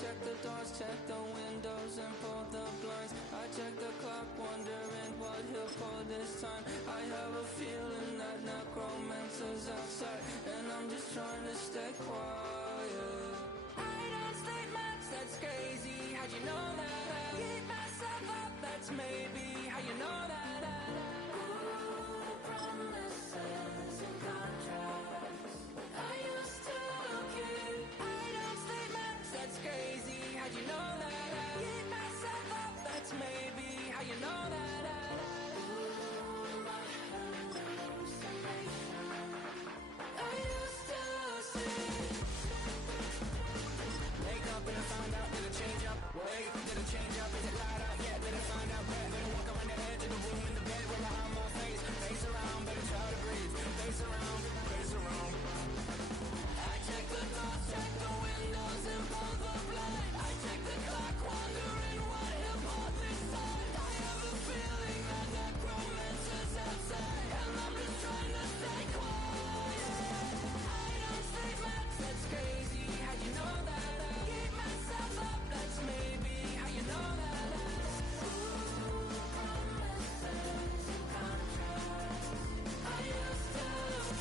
check the doors, check the windows and pull the blinds. I check the clock, wondering what he'll pull this time. I have a feeling that necromancer's outside, and I'm just trying to stay quiet. I don't sleep much, that's crazy. How'd you know that? I keep myself up, that's maybe how you know that. Ooh, promises and contracts I used to keep. I don't sleep much, that's crazy. How'd you know that? I keep myself up, that's maybe how you know that. Ooh, my hallucination I used to see. Wake up and I find out, did it change up? Wait, did it change up? Is it light out? Yeah, did it find out? Better walk around the edge of the room in the bed where behind my face. Face around, better try to breathe. Face around, face around. I check the doors, check the windows and pull the blind. I check the clock, wondering what he'll pull this time. I have a feeling that necromancer's outside, and I'm just trying to stay quiet. I don't sleep much, that's crazy. How'd you know that? I keep myself up, that's maybe how you know that. Ooh, promises and contracts I used to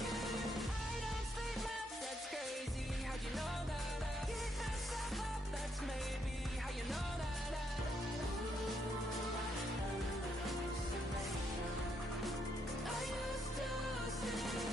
keep. I don't sleep much, that's crazy. How'd you know that? I keep myself up, that's maybe how you know that. Ooh, my hallucination I used to see.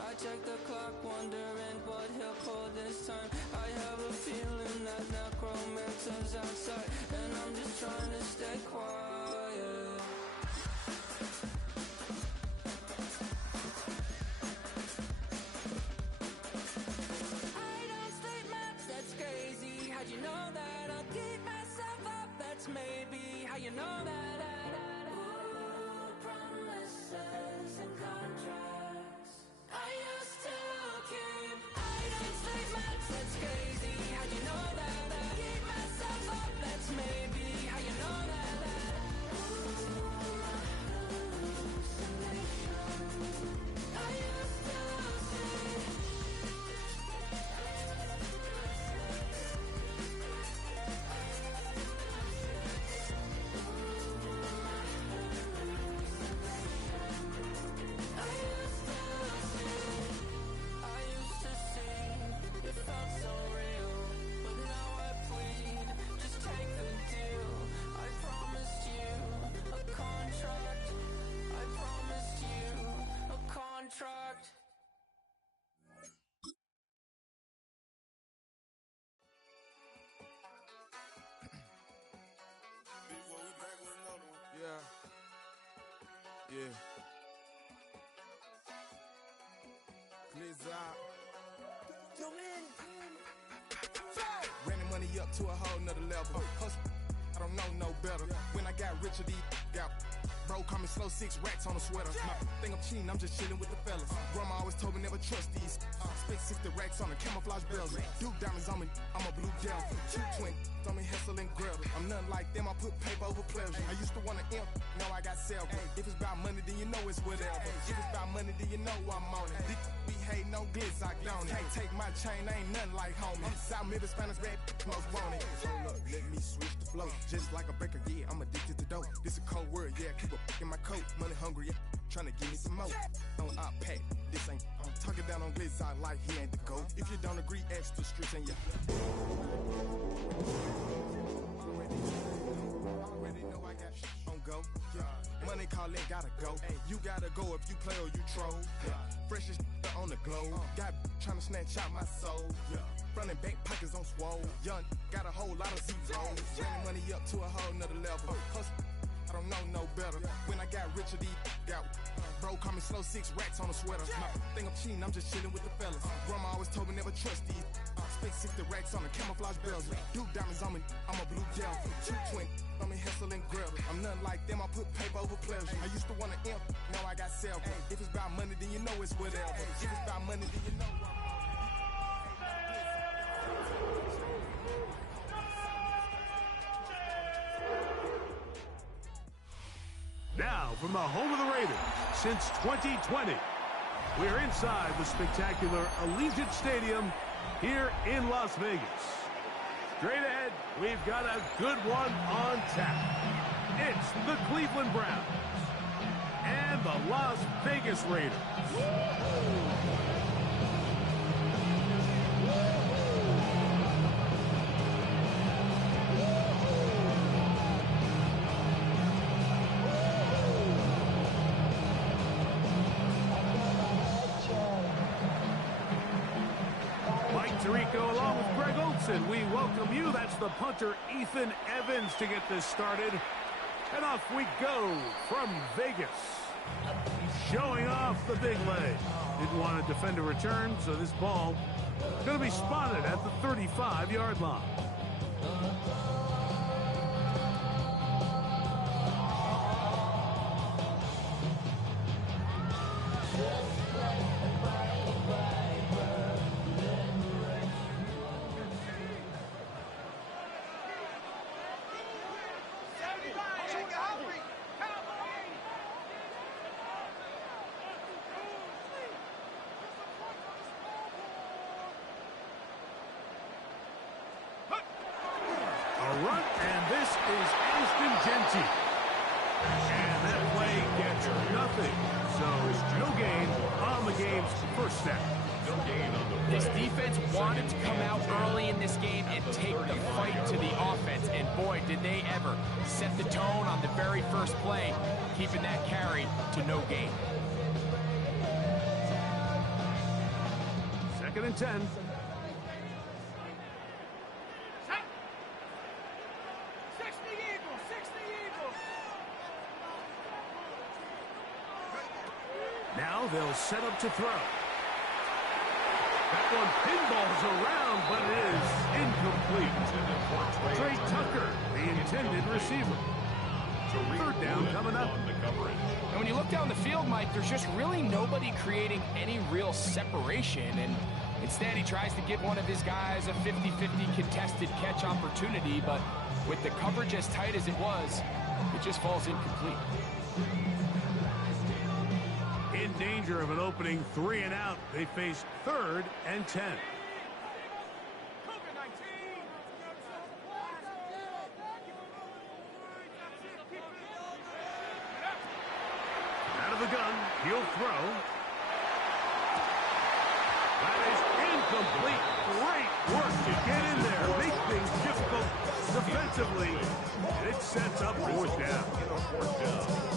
I check the clock, wondering what he'll pull this time. I have a feeling that necromancer's outside, and I'm just trying to stay quiet. I don't sleep much, that's crazy. How'd you know that? I'll keep myself up, that's maybe how you know that. Ooh, promises and contracts I used to keep. I don't sleep much, that's crazy. How'd you know that? I keep myself up, that's maybe how you know that. Ooh, my hallucination I used to see. It felt so real, but now I plead, just take the deal. I promised you a contract. I promised you a contract. Yeah. Yeah. Blizzard. Running money up to a whole nother level. Hustle, I don't know no better. When I got richer, these got bro, call me slow, 6 racks on a sweater. My think I'm cheating, I'm just chilling with the fellas. Grandma always told me never trust these. Spent 60 racks on a camouflage bells. Duke diamonds on me, I'm a blue gel. Two twin on me, Hessel and Gretel. I'm nothing like them, I put paper over pleasure. I used to want to imp, now I got several. If it's about money, then you know it's whatever. If it's about money, then you know I'm on it. Be hating no glitz, I don't it. Hey, take my chain, ain't nothing like homie. South Middle Spanish red, most want it. Hold up, let me switch the flow. Just like a breaker, yeah, I'm addicted to dope. This a cold word, yeah, keep a in my coat. Money hungry, yeah, tryna give me some more. On I pack, this ain't. I'm talking down on glitz, I like he ain't the GOAT. If you don't agree, ask the streets and yeah. Already know I got shit on go. Yeah. Money calling, gotta go. You gotta go if you play or you troll. Freshest on the globe. Got tryna snatch out my soul. Front and back pockets on swole. Young, got a whole lot of zeros. Running money up to a whole nother level. Hustle, I don't know no better. When I got richer, these got bro, call me slow, 6 racks on a sweater. My think I'm cheating, I'm just chilling with the fellas. Grandma always told me never trust these. spent 60 racks on the camouflage bells. Duke diamonds on me, I'm a blue gel. 220, I'm in hustle and grab. I'm nothing like them, I put paper over pleasure. I used to want to imp, now I got several. If it's about money, then you know it's whatever. If it's about money, then you know. Now, from the home of the Raiders, since 2020, we're inside the spectacular Allegiant Stadium here in Las Vegas. Straight ahead, we've got a good one on tap. It's the Cleveland Browns and the Las Vegas Raiders. Tirico along with Greg Olson. We welcome you. That's the punter, Ethan Evans, to get this started. And off we go from Vegas. Showing off the big leg. Didn't want to defend a return, so this ball is going to be spotted at the 35-yard line. Run, and this is Ashton Genty. And that play gets nothing. So, no gain on the game's first snap. No gain on the play. This defense wanted to come out early in this game and take the fight to the offense. And boy, did they ever set the tone on the very first play, keeping that carry to no gain. 2nd and 10. Now they'll set up to throw. That one pinballs around, but it is incomplete. Trey Tucker, the intended receiver. 3rd down coming up. And when you look down the field, Mike, there's just really nobody creating any real separation. And instead, he tries to give one of his guys a 50-50 contested catch opportunity. But with the coverage as tight as it was, it just falls incomplete. In danger of an opening 3 and out, they face 3rd and 10. Out of the gun, he'll throw. That is incomplete. Great work to get in there. Make things difficult defensively. And it sets up 4th down.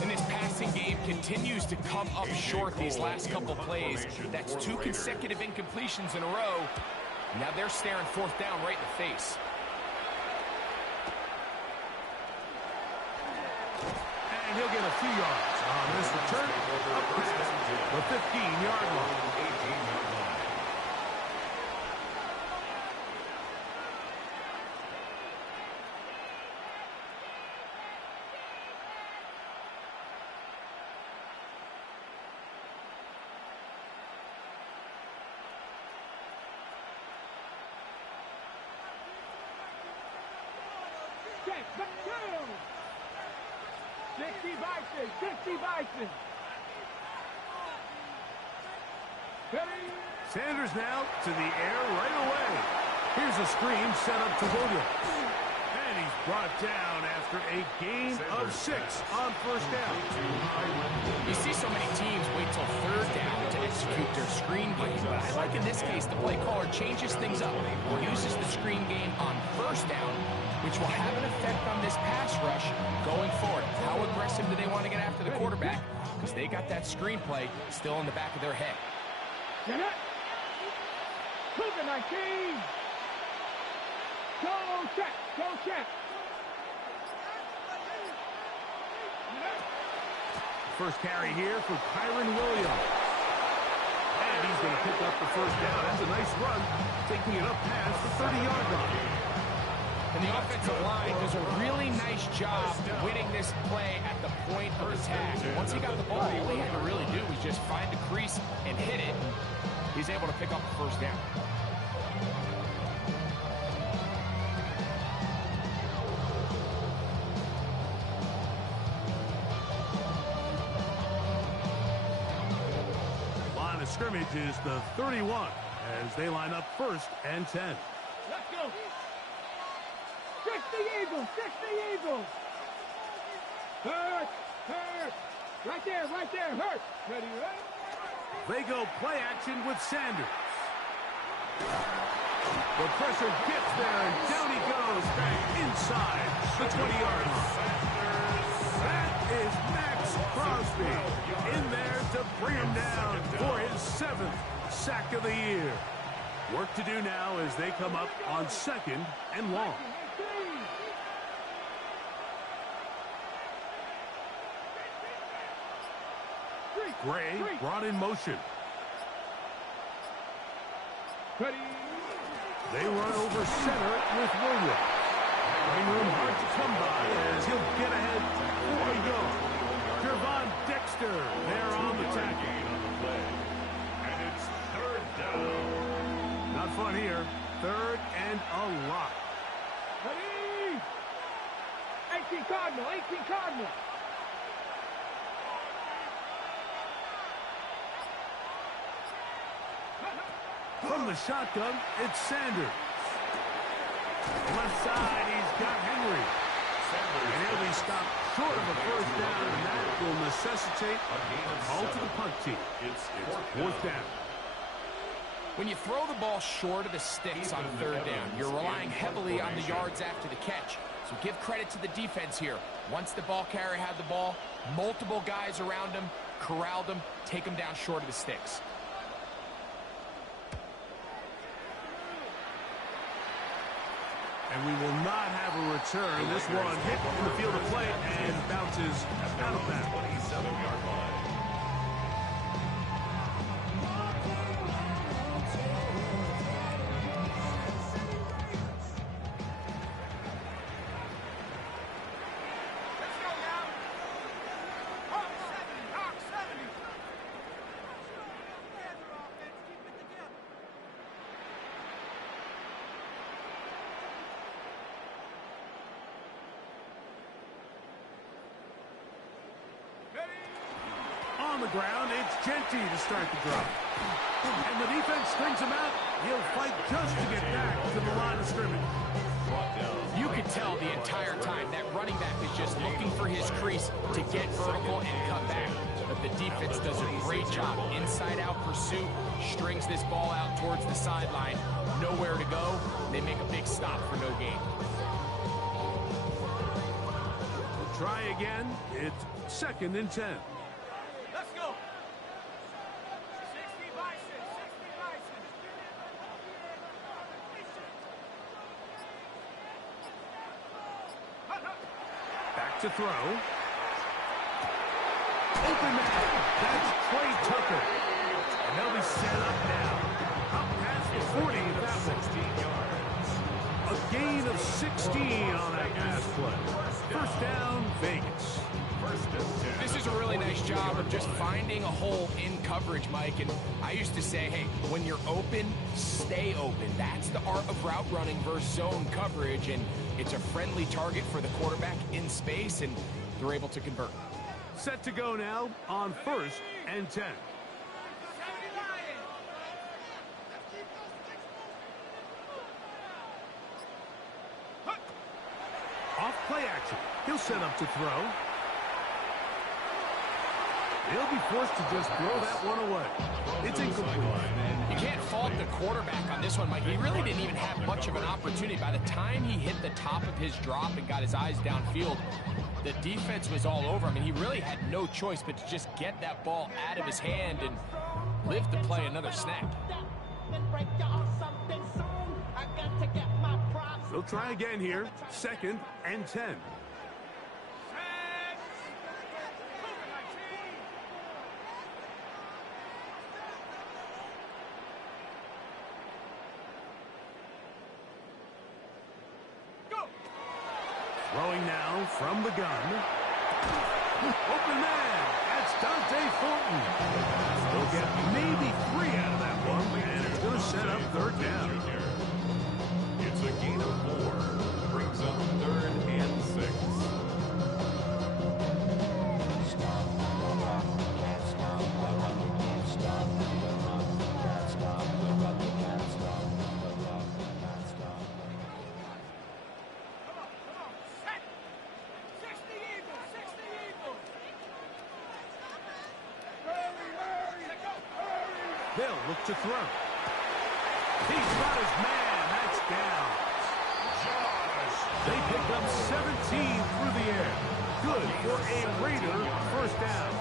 And this passing game continues to come up short these last couple plays. That's 2 consecutive incompletions in a row. Now they're staring 4th down right in the face. And he'll get a few yards on this return up past the 15-yard line. Sanders now to the air right away. Here's a screen set up to Williams. And he's brought down after a gain of 6 on 1st down. You see so many teams wait till 3rd down to execute their screen game, but I like in this case the play caller changes things up. He uses the screen game on 1st down, which will have an effect on this pass rush going forward. How aggressive do they want to get after the quarterback? Because they got that screenplay still in the back of their head. Cougar 19. Go check. Go check. First carry here for Kyron Williams. And he's going to pick up the first down. That's a nice run, taking it up past the 30-yard line. And the offensive line does a really nice job winning this play at the point of attack. Once he got the ball, all he had to really do was just find the crease and hit it. He's able to pick up the first down. Line of scrimmage is the 31 as they line up 1st and 10. Let's go. Fix the Eagles. Fix the Eagles. Hurt. Hurt. Right there. Right there. Hurt. Ready, right? They go play action with Sanders. The pressure gets there, and down he goes back inside the 20-yard line. That is Max Crosby in there to bring him down for his 7th sack of the year. Work to do now as they come up on 2nd and long. Gray brought in motion. Ready. They run over center with Williams. Ingram hard to come by as he'll get ahead for a yard. Gervon Dexter there on the tackle. And it's 3rd down. Not fun here. 3rd and a lot. Ready. 18 Cardinal. 18 Cardinal. From the shotgun, it's Sanders. Left side, he's got Henry. And he'll be stopped short of a first down, and that will necessitate a call to the punt team. It's 4th down. When you throw the ball short of the sticks on 3rd down, you're relying heavily on the yards after the catch. So give credit to the defense here. Once the ball carrier had the ball, multiple guys around him, corralled him, take him down short of the sticks. And we will not have a return. This one hit in the field of play and bounces out of bounds. 27-yard line. On the ground, it's Genty to start the drive. And the defense strings him out. He'll fight just to get back to the line of scrimmage. You can tell the entire time that running back is just looking for his crease to get vertical and cut back. But the defense does a great job. Inside-out pursuit, strings this ball out towards the sideline. Nowhere to go. They make a big stop for no gain. We'll try again. It's 2nd and 10. Let's go. 60 Bison. 60 Bison. Back to throw. Open man. That's Trey Tucker. And they'll be set up now. Up past the 40 with that one. A gain of 16 on that pass play. First down, Vegas. This is a really nice job of just finding a hole in coverage, Mike. And I used to say, hey, when you're open, stay open. That's the art of route running versus zone coverage. And it's a friendly target for the quarterback in space, and they're able to convert. Set to go now on 1st and 10. Off play action. He'll set up to throw. He'll be forced to just throw that one away. It's incomplete. You can't fault the quarterback on this one, Mike. He really didn't even have much of an opportunity. By the time he hit the top of his drop and got his eyes downfield, the defense was all over him, and he really had no choice but to just get that ball out of his hand and live to play another snap. They'll try again here. 2nd and 10. now from the gun. Open man. That's Dante Thornton. They'll get maybe 3 out of that one, and it's going to set up third down. It's a gain of 4. Brings up 3rd and 6. They'll look to throw. He's got his man. That's down. They pick up 17 through the air. Good for a Raider first down.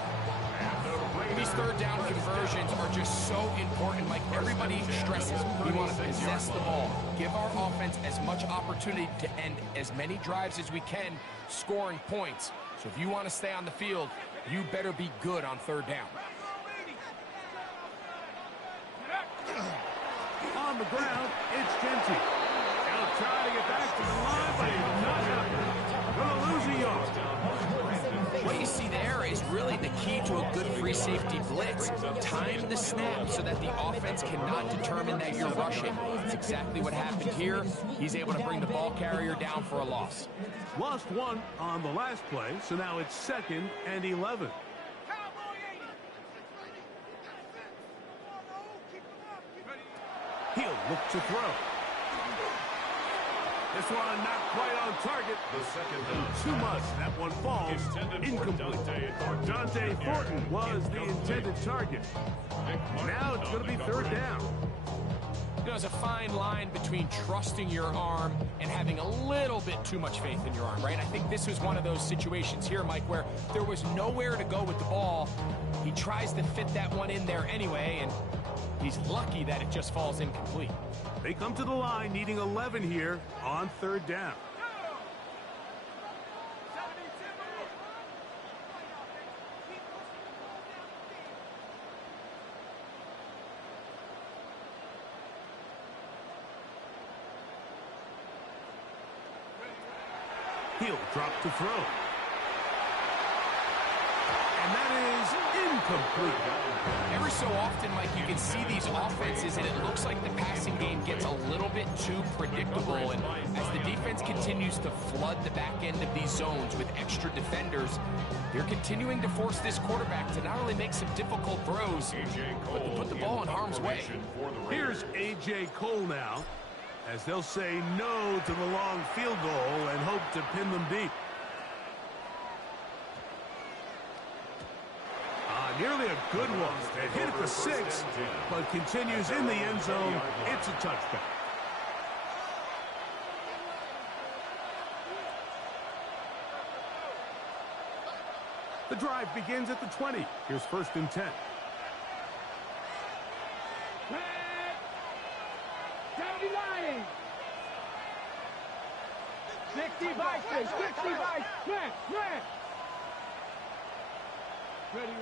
These third down conversions are just so important. Like everybody stresses, we want to possess the ball. Give our offense as much opportunity to end as many drives as we can, scoring points. So if you want to stay on the field, you better be good on third down. On the ground, it's Genty. He'll try to get back to the line, but he's not going to lose a yard. What you see there is really the key to a good free safety blitz. Time the snap so that the offense cannot determine that you're rushing. That's exactly what happened here. He's able to bring the ball carrier down for a loss. Lost 1 on the last play, so now it's 2nd and 11. He'll look to throw. This one not quite on target. The second down. Too much. That one falls incomplete. Dante Thornton was the intended target. Now it's going to be third down. There's a fine line between trusting your arm and having a little bit too much faith in your arm, right? I think this was one of those situations here, Mike, where there was nowhere to go with the ball. He tries to fit that one in there anyway, and he's lucky that it just falls incomplete. They come to the line needing 11 here on third down. He'll drop to throw. And that is incomplete. Every so often, Mike, you can see these offenses, and it looks like the passing game gets a little bit too predictable. And as the defense continues to flood the back end of these zones with extra defenders, they're continuing to force this quarterback to not only make some difficult throws, but to put the ball in harm's way. Here's A.J. Cole now, as they'll say no to the long field goal and hope to pin them deep. Nearly a good one. It hit at the 6, but continues in the end zone. It's a touchback. The drive begins at the 20. Here's 1st and 10. County line. 60 by 6, 60 by smash. Ready.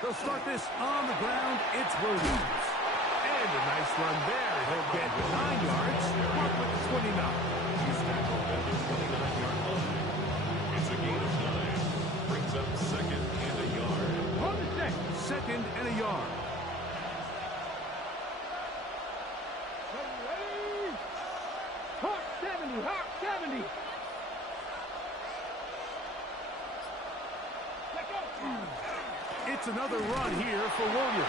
They'll start this on the ground. It's Williams. And a nice run there. He'll get 9 yards. Mark with the 29. He's tackled at the 29-yard line. It's a gain of 9. Brings up 2nd and a yard. On the 6. 2nd and a yard. Ready. Hawk 70, Hawk 70. It's another run here for Williams.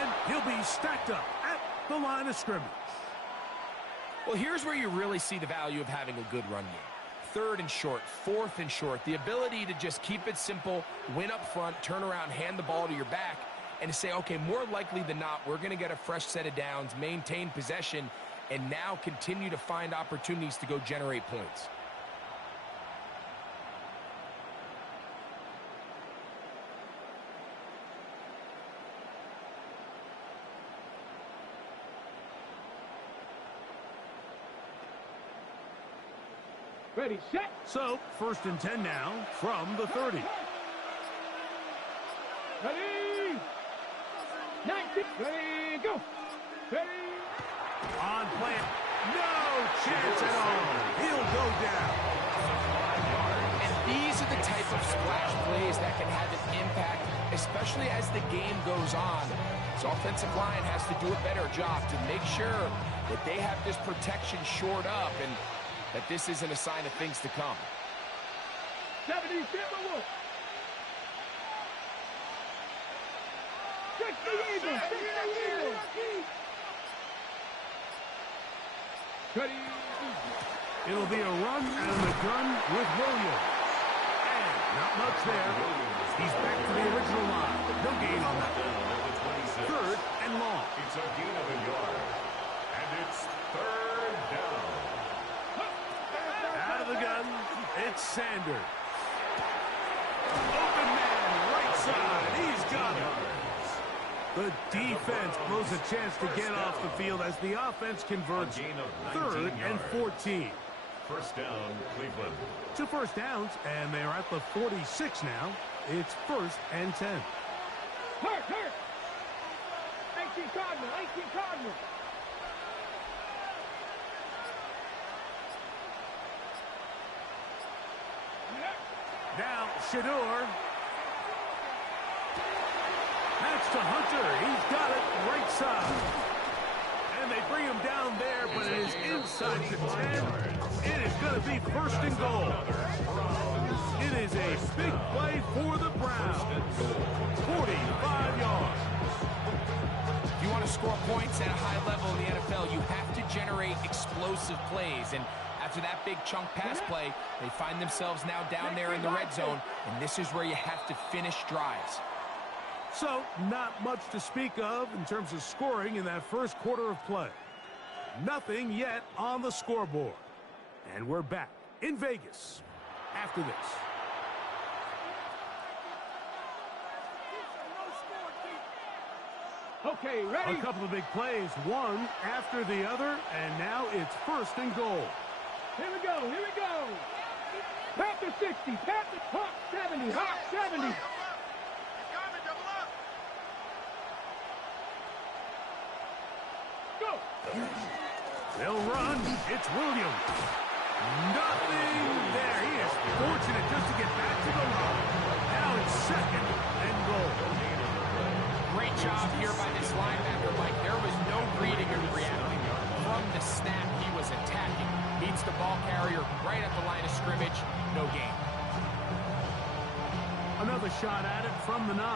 And he'll be stacked up at the line of scrimmage. Well, here's where you really see the value of having a good run game. 3rd and short, 4th and short. The ability to just keep it simple, win up front, turn around, hand the ball to your back, and to say, okay, more likely than not, we're going to get a fresh set of downs, maintain possession, and now continue to find opportunities to go generate points. Ready, set. So, 1st and 10 now from the 30. Ready. 90. Ready, go. Ready. On plan. No chance at all. He'll go down. These are the type of splash plays that can have an impact, especially as the game goes on. This offensive line has to do a better job to make sure that they have this protection shored up and that this isn't a sign of things to come. 70, Timberwolves. 60 Eagles, 60 Eagles. It'll be a run and the gun with Williams. And not much there. He's back to the original line. No gain on that. Third and long. It's a gain of a yard. And it's third down. Out of the gun, it's Sanders. Open man, right side. He's got it. The defense blows a chance to get off the field as the offense converts. Third and 14. First down, Cleveland. 2 first downs, and they're at the 46 now. It's first and 10. Hurt. 18 Cardinal, 18 Cardinal. Now, Shedeur. That's to Hunter. He's got it right side. And they bring him down there, but it is inside the 10. It is going to be first and goal. It is a big play for the Browns. 45 yards. If you want to score points at a high level in the NFL, you have to generate explosive plays. And after that big chunk pass play, they find themselves now down there in the red zone, and this is where you have to finish drives. So, not much to speak of in terms of scoring in that first quarter of play. Nothing yet on the scoreboard. And we're back in Vegas after this. Okay, ready? A couple of big plays, one after the other, and now it's first and goal. Here we go. Panther 60, Panther Hawk 70, Hawk 70. Go. They'll run. It's Williams. Nothing there. He is fortunate just to get back to the line. Now it's second and goal. Great job here by this linebacker, Mike. There was no reading or reacting. From the snap, he was attacking. Beats the ball carrier right at the line of scrimmage. No gain. Another shot at it from the 9.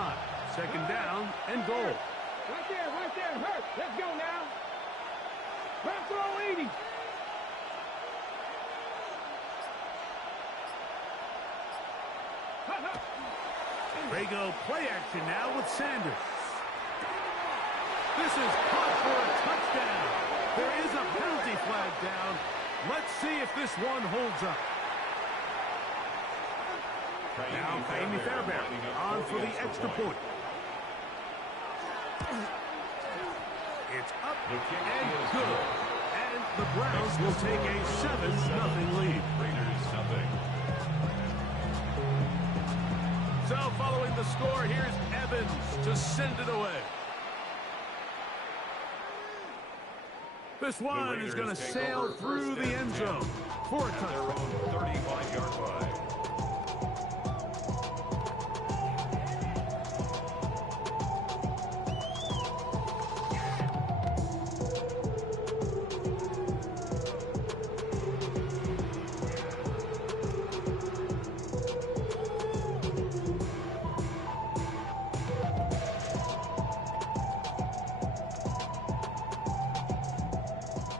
Second down and goal. Right there. Hurt. Let's go now. Run throw 80. They go play action now with Sanders. This is caught for a touchdown. There is a penalty flag down. Let's see if this one holds up. Now Fahimi Fairbairn on for the extra point. It's up and good. And the Browns will take a 7-0 lead. Raiders nothing. So following the score, here's Evans to send it away. This one is going to sail through the end zone for a touchdown. Their own 35-yard line.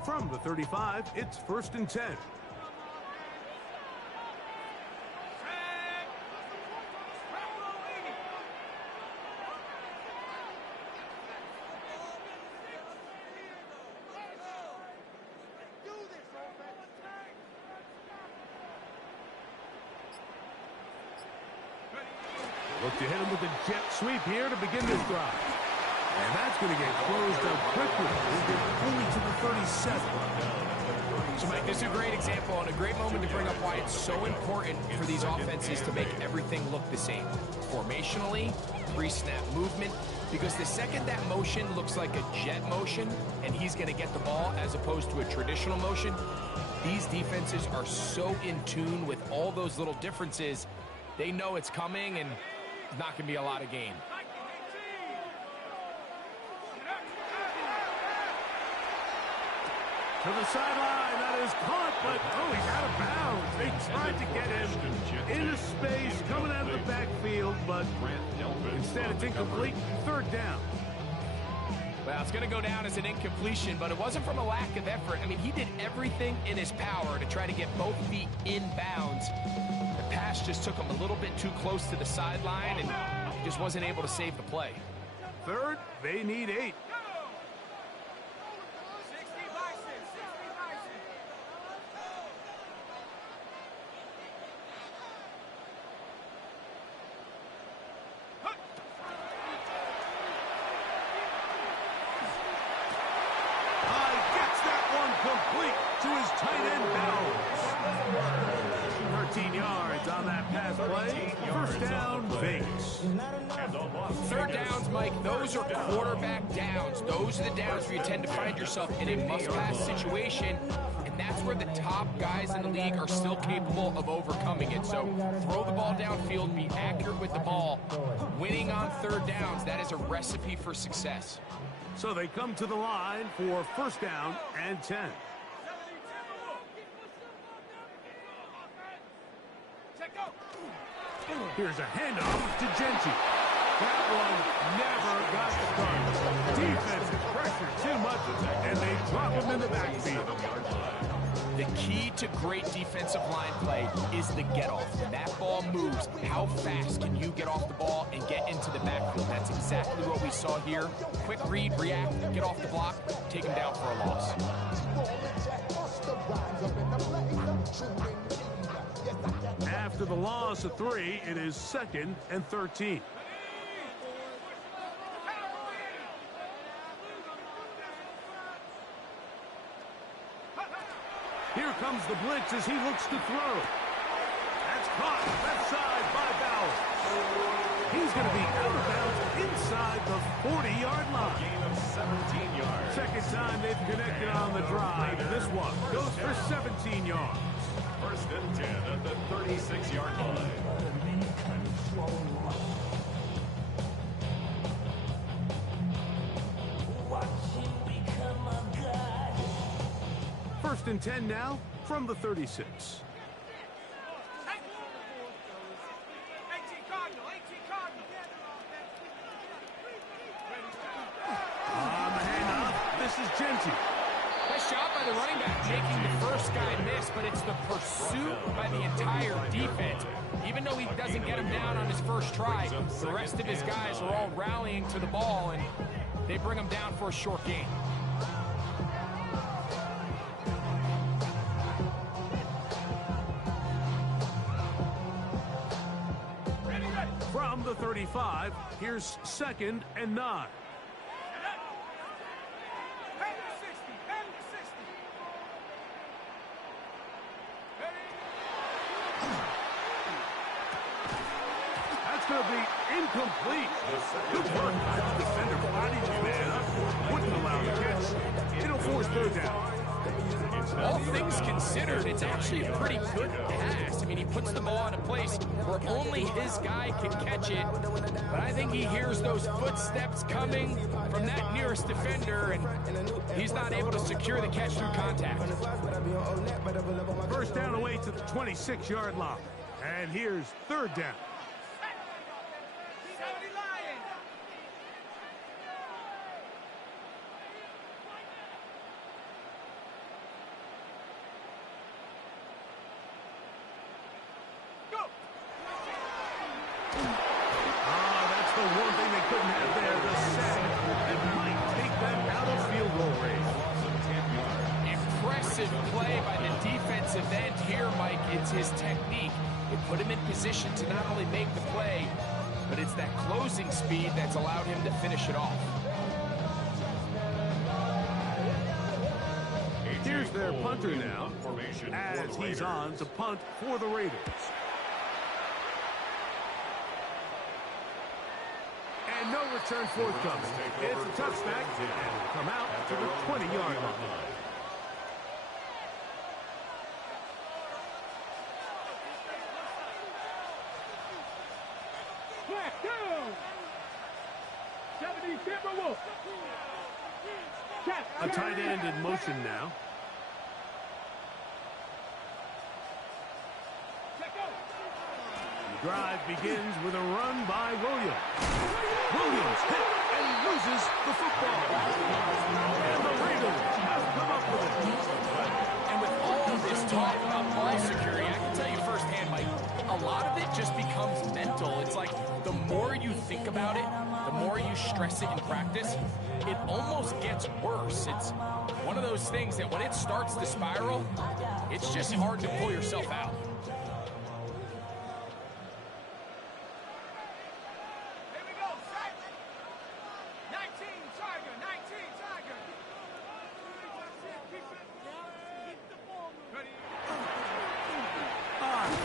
From the 35, it's first and 10. Look to hit him with a jet sweep here to begin this drive. And that's going to get closed up quickly. We'll get only to the 37. So, Mike, this is a great example and a great moment to bring up why it's so important for these offenses to make everything look the same. Formationally, pre-snap movement, because the second that motion looks like a jet motion and he's going to get the ball as opposed to a traditional motion, these defenses are so in tune with all those little differences. They know it's coming, and it's not going to be a lot of gain. To the sideline, that is caught, but he's out of bounds. They tried to get him into space, coming out of the backfield, but instead it's incomplete. Third down. Well, it's going to go down as an incompletion, but it wasn't from a lack of effort. I mean, he did everything in his power to try to get both feet in bounds. The pass just took him a little bit too close to the sideline, and he just wasn't able to save the play. Third, they need 8. Complete to his tight end Bowers. 13 yards on that pass play. First down, Vegas. Third downs, Mike, those are quarterback downs. Those are the downs where you tend to find yourself in a must-pass situation, and that's where the top guys in the league are still capable of overcoming it. So throw the ball downfield, be accurate with the ball. Winning on third downs, that is a recipe for success. So they come to the line for first down and 10. Here's a handoff to Genty. That one never got the target. Defensive pressure too much, and they drop him in the backfield. The key to great defensive line play is the get-off. When that ball moves, how fast can you get off the ball and get into the backfield? That's exactly what we saw here. Quick read, react, get off the block, take him down for a loss. After the loss of 3, it is 2nd and 13. Here comes the blitz as he looks to throw. That's caught left side by Bowers. He's going to be out of bounds inside the 40-yard line. Gain of 17 yards. Second time they've connected on the drive. This one goes for 17 yards. First and 10 at the 36-yard line. First and 10 now from the 36. On the handoff, this is Genty. Nice job by the running back, making the first guy miss, but it's the pursuit by the entire defense. Even though he doesn't get him down on his first try, the rest of his guys are all rallying to the ball, and they bring him down for a short gain. From the 35, here's 2nd and 9. That's going to be incomplete. Good work by the defender. Bodied his man up. Wouldn't allow the catch. It'll force third down. All things considered, it's actually a pretty good pass. I mean, he puts the ball in a place where only his guy can catch it. But I think he hears those footsteps coming from that nearest defender, and he's not able to secure the catch through contact. First down away to the 26-yard line. And here's third down. Play by the defensive end here, Mike. It's his technique. It put him in position to not only make the play, but it's that closing speed that's allowed him to finish it off. Here's their punter now, as he's on to punt for the Raiders. And no return forthcoming. It's a touchback, and will come out to the 20-yard line. 70 Timberwolves. A tight end in motion now. The drive begins with a run by Williams. Williams hit and loses the football. And the Raiders have come up with it. And with all this talk about ball security, I can tell you firsthand, Mike, a lot of it just becomes mental. It's like the more you think about it, the more you stress it in practice, it almost gets worse. It's one of those things that when it starts to spiral, it's just hard to pull yourself out.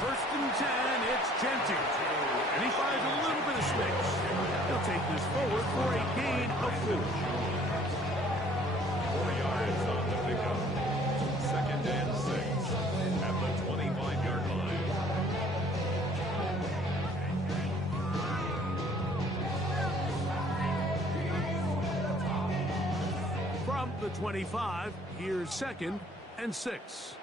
First and 10, it's Genty. And he finds a little bit of space. He'll take this forward for a gain of 4. 4 yards on the pickup. Second and 6 at the 25-yard line. From the 25, here's second and 6.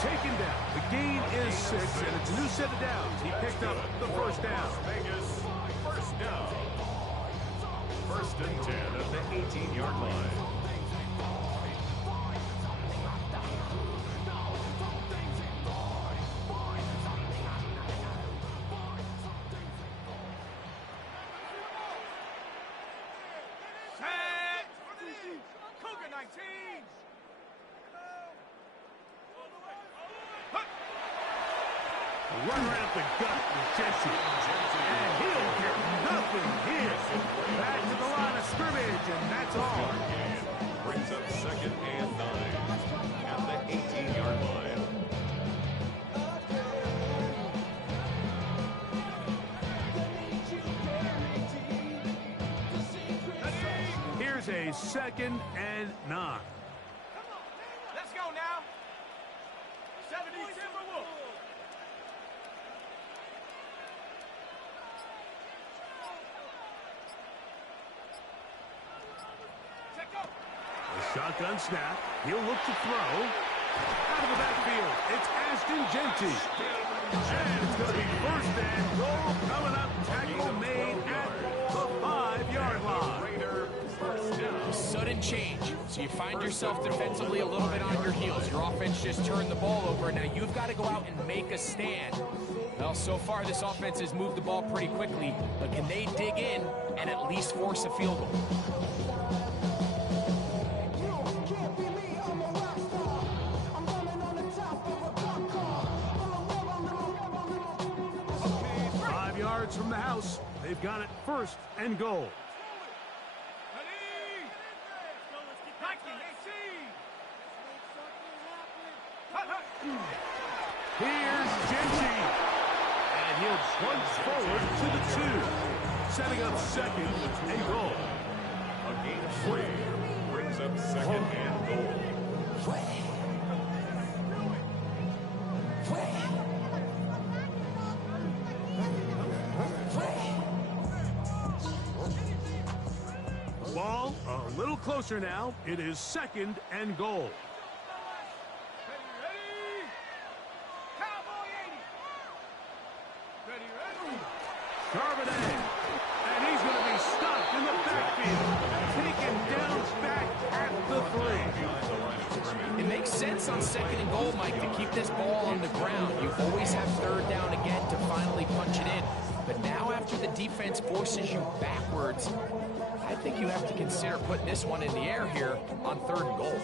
Taken down. The gain is 6, and it's a new set of downs. He picked up the first down. Vegas, first down. First and 10 at the 18-yard line. Set. Cougar 19. Run around the gut with Genty. And he'll get nothing here. Back to the line of scrimmage, and that's all. Brings up second and 9 at the 18-yard line. Here's a second and 9. Let's go now. 70 Timberwolves. Shotgun snap. He'll look to throw. Out of the backfield, it's Ashton Genty. And it's going to be first and goal coming up. Tackle made at the 5-yard line. Sudden change. So you find yourself defensively a little bit on your heels. Your offense just turned the ball over. Now you've got to go out and make a stand. Well, so far this offense has moved the ball pretty quickly. But can they dig in and at least force a field goal? 5 yards from the house. They've got it first and goal. Here's Genty. And he'll plunge forward to the 2. Setting up second and goal. A gain of 3 brings up second and goal. Ball a little closer now. It is second and goal. Charbonnet. And he's going to be stopped in the backfield. Taken down back at the 3. It makes sense on second and goal, Mike, to keep this ball on the ground. You always have third down again to finally punch it in. But now after the defense forces you backwards, I think you have to consider putting this one in the air here on third and goal.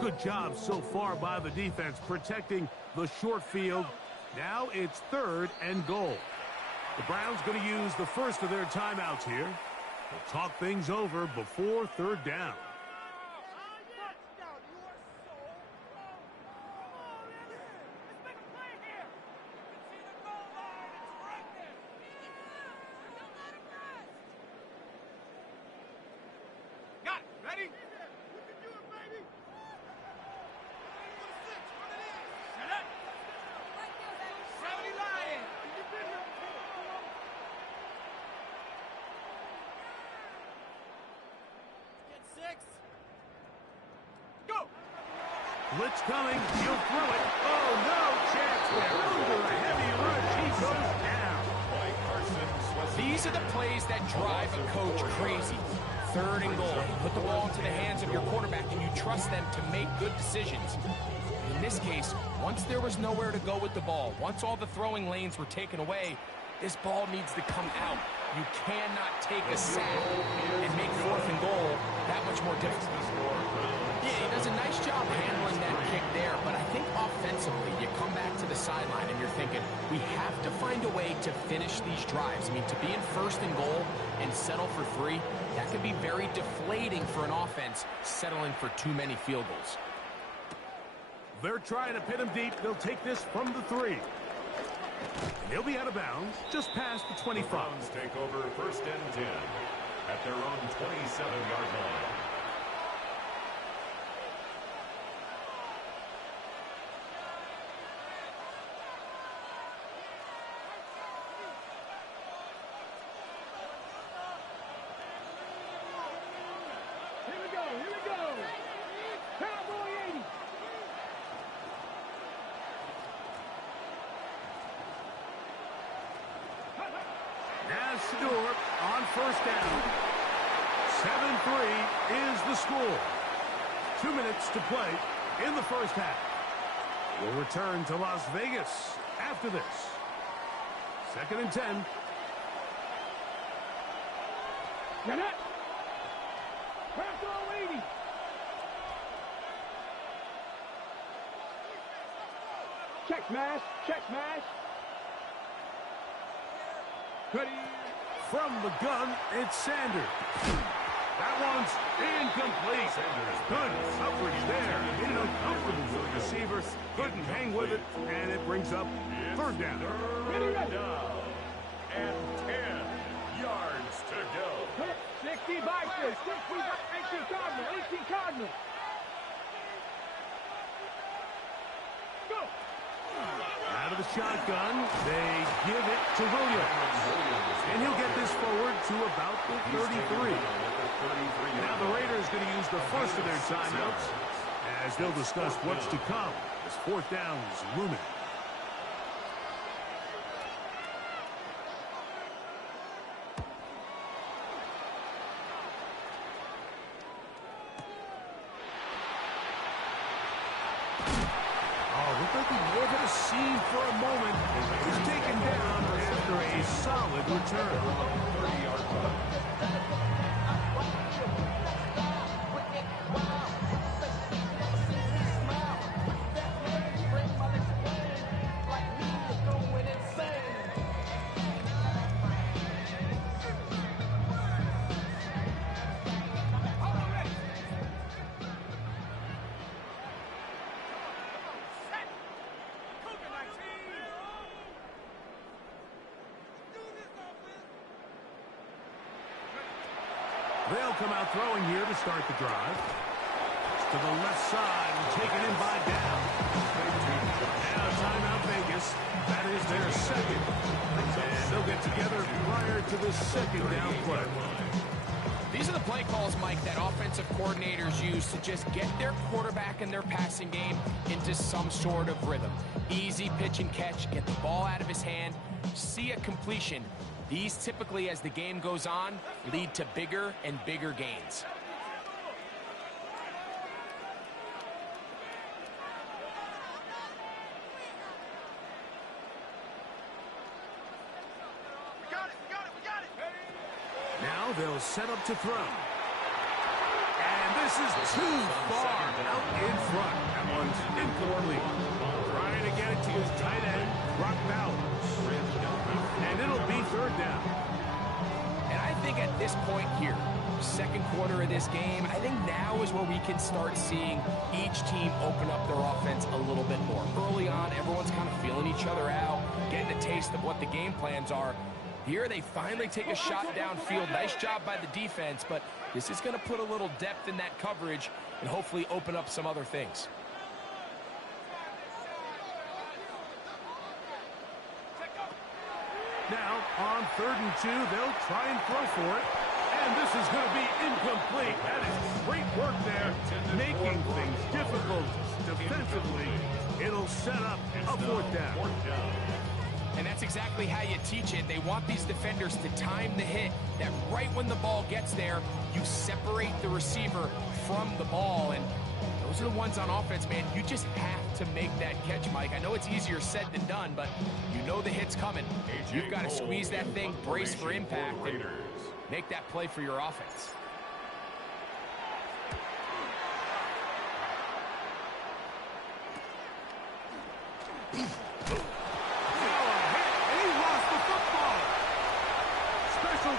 Good job so far by the defense protecting the short field. Now it's third and goal. The Browns going to use the first of their timeouts here. They'll talk things over before third down. Blitz coming. He'll throw it. Oh, no chance there. Under a heavy rush. He goes down. These are the plays that drive a coach crazy. 3rd and goal. Put the ball into the hands of your quarterback and you trust them to make good decisions. In this case, once there was nowhere to go with the ball, once all the throwing lanes were taken away, this ball needs to come out. You cannot take a sack and make 4th and goal that much more difficult. Yeah, he does a nice job handling that kick there, but I think offensively, you come back to the sideline and you're thinking, we have to find a way to finish these drives. I mean, to be in 1st and goal and settle for 3, that can be very deflating for an offense settling for too many field goals. They're trying to pin him deep. They'll take this from the 3. And he'll be out of bounds just past the 25. The Browns take over 1st and 10 at their own 27-yard line. Here we go. Cowboy 80. Now Shedeur on 1st down. 7-3 is the score. 2 minutes to play in the 1st half. We'll return to Las Vegas after this. 2nd and 10. Get it. Cowboy 80. Check smash. Check smash. Ready. From the gun, it's Sanders. That one's incomplete. Good coverage there. Made it uncomfortable for the receiver. Couldn't hang with it, and it brings up 3rd down. Ready. And 10 yards to go. 60 Vikings. 18 Cardinal. 18 Cardinal. Go. Out of the shotgun, they give it to Williams. And he'll get this forward to about the 33. Now the Raiders going to use the first of their timeouts as they'll discuss what's to come as 4th down is looming. More than a scene for a moment. He's taken down after a solid return. 30-yard run. They'll come out throwing here to start the drive. To the left side and taken in by Down. Now timeout Vegas. That is their 2nd. And they'll get together prior to the 2nd down play. These are the play calls, Mike, that offensive coordinators use to just get their quarterback and their passing game into some sort of rhythm. Easy pitch and catch, get the ball out of his hand, see a completion. These typically, as the game goes on, lead to bigger and bigger gains. Now they'll set up to throw. And this is too far out in front. That one's incomplete. Trying to get it to his tight end, Brock Bowers. And it'll be 3rd down. And I think at this point here, 2nd quarter of this game, I think now is where we can start seeing each team open up their offense a little bit more. Early on, everyone's kind of feeling each other out, getting a taste of what the game plans are. Here they finally take a shot downfield. Nice job by the defense, but this is going to put a little depth in that coverage and hopefully open up some other things. Now, on 3rd and 2, they'll try and throw for it. And this is going to be incomplete. That is great work there, making things difficult defensively. It'll set up a fourth down. And that's exactly how you teach it. They want these defenders to time the hit, that right when the ball gets there, you separate the receiver from the ball. And those are the ones on offense, man. You just have to make that catch, Mike. I know it's easier said than done, but you know the hit's coming. You've got to squeeze that thing, brace for impact, and make that play for your offense.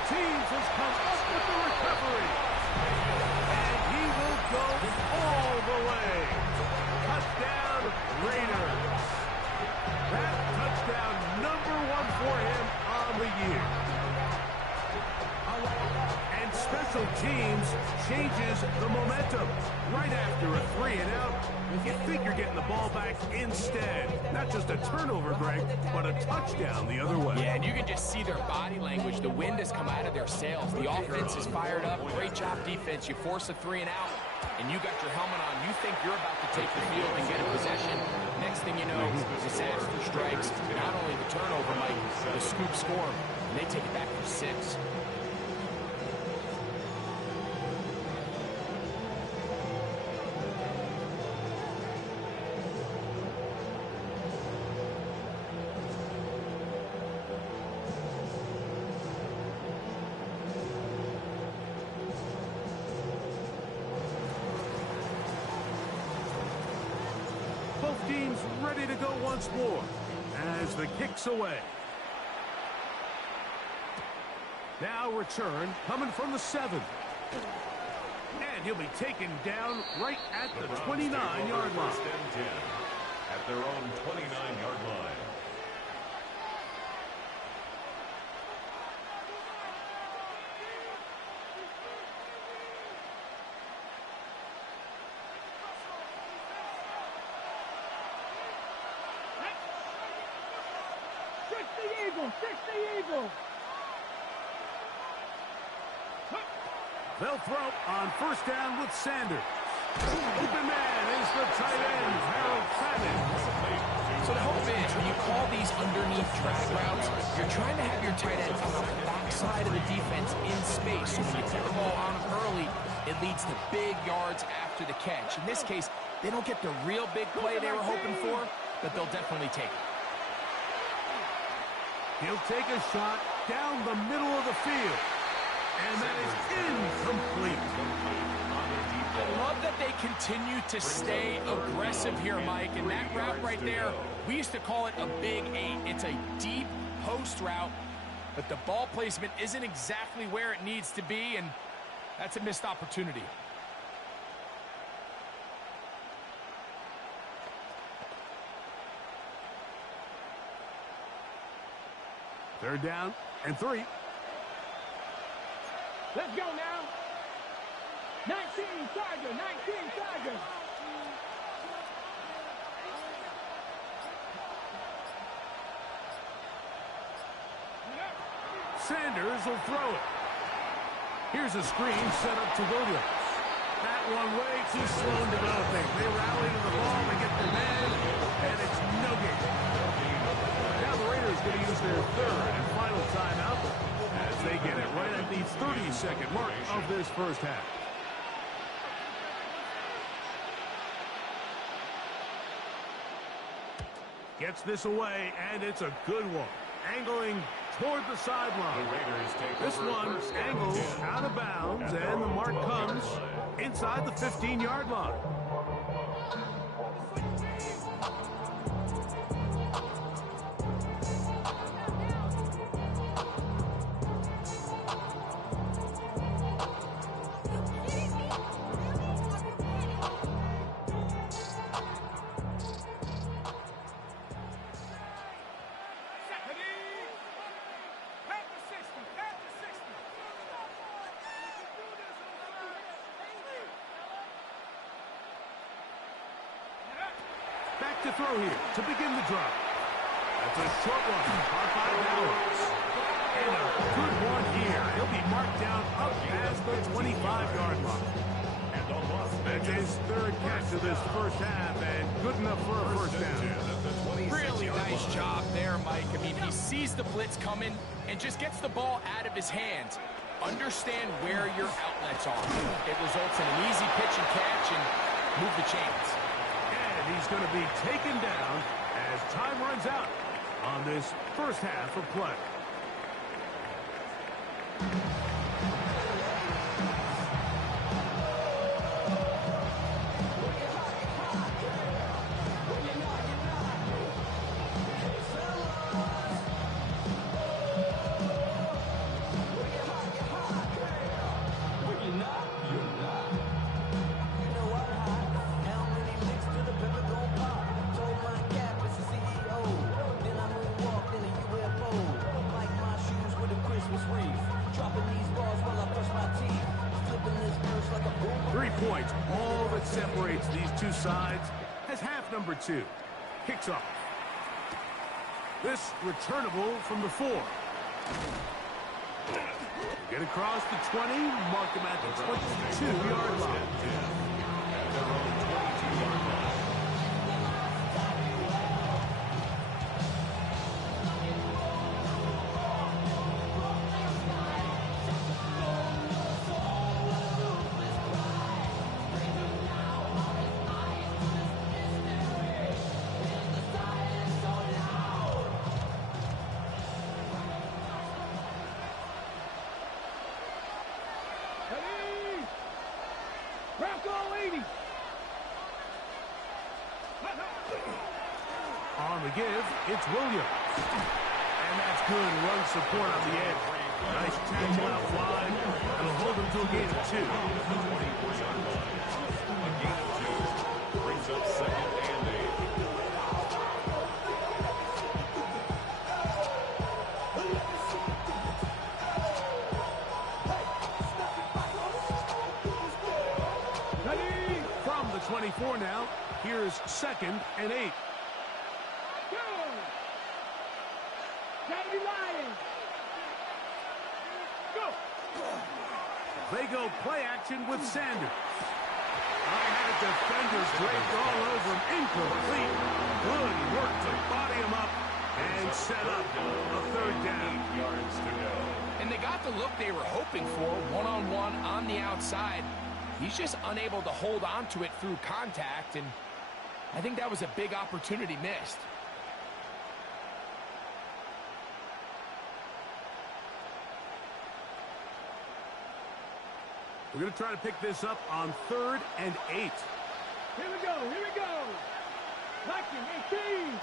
Teams has come up with the recovery. And he will go all the way. Touchdown, Raiders. That touchdown #1 for him on the year. And special teams changes the momentum. Right after a 3-and-out, you think you're getting the ball back instead. Not just a turnover, Greg, but a touchdown the other way. Yeah, and you can just see their body language. The wind has come out of their sails. The offense is fired up. Great job, defense. You force a 3-and-out, and you got your helmet on. You think you're about to take the field and get a possession. Next thing you know, disaster strikes. Not only the turnover, Mike, the scoop score, and they take it back for 6. Both teams ready to go once more as the kick's away. Now return coming from the 7. And he'll be taken down right at the 29-yard line. At their own 29-yard line. They'll throw on first down with Sanders. Open man is the tight end, Harold Fannin. So the hope is when you call these underneath drag routes, you're trying to have your tight end come out the backside of the defense in space. So when you put the ball on him early, it leads to big yards after the catch. In this case, they don't get the real big play they were hoping for, but they'll definitely take it. He'll take a shot down the middle of the field. And that is incomplete. I love that they continue to stay aggressive here, Mike. And that route right there, we used to call it a big 8. It's a deep post route, but the ball placement isn't exactly where it needs to be, and that's a missed opportunity. Third down and 3. Let's go now. 19 Tiger, 19 Tiger. Sanders will throw it. Here's a screen set up to Williams. That one way too slow in developing. They rally to the ball, they get the man, and it's no gain. Now the Raiders going to use their third and final timeout as they get it right at the 30-second mark of this first half. Gets this away, and it's a good one. Angling toward the sideline. This one angles out of bounds, and the mark comes inside the 15-yard line. Back to throw here to begin the drive. That's a short one, caught by Bowers. And a good one here. He'll be marked down up of this first half, and good enough for a first down. Really nice job there, Mike. I mean, he sees the blitz coming and just gets the ball out of his hands. Understand where your outlets are. It results in an easy pitch and catch and move the chains. And he's going to be taken down as time runs out on this first half of play. All that separates these two sides as half number 2 kicks off. This returnable from the 4. Get across the 20, mark him at the 22-yard line. On the give, it's Williams. And that's good run support on the edge. Nice tackle out wide. It'll hold him to a gain of 2. A gain of 2 brings up 2nd and 8. From the 24 now, here's 2nd and 8. They go play action with Sanders. I had defenders draped all over him. Incomplete. Good work to body him up and set up a 3rd down. 8 yards to go. And they got the look they were hoping for, one-on-one on the outside. He's just unable to hold on to it through contact, and I think that was a big opportunity missed. We're going to try to pick this up on 3rd and 8. Here we go, here we go. Lockton, 18.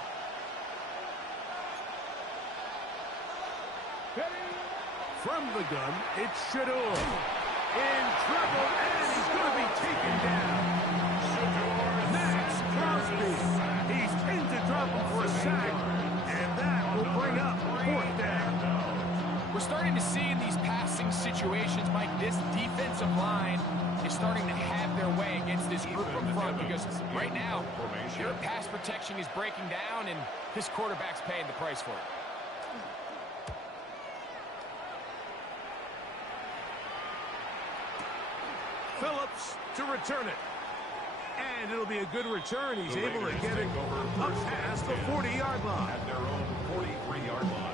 From the gun, it's Shedeur. In trouble, and he's going to be taken down. Max Crosby. He's pinned to drop him for a sack, and that will bring up 4th down. We're starting to see in these passing situations, Mike, this defensive line is starting to have their way against this group up front because right now, their pass protection is breaking down, and this quarterback's paying the price for it. Phillips to return it. And it'll be a good return. He's able to get it up past the 40-yard line. At their own 43-yard line.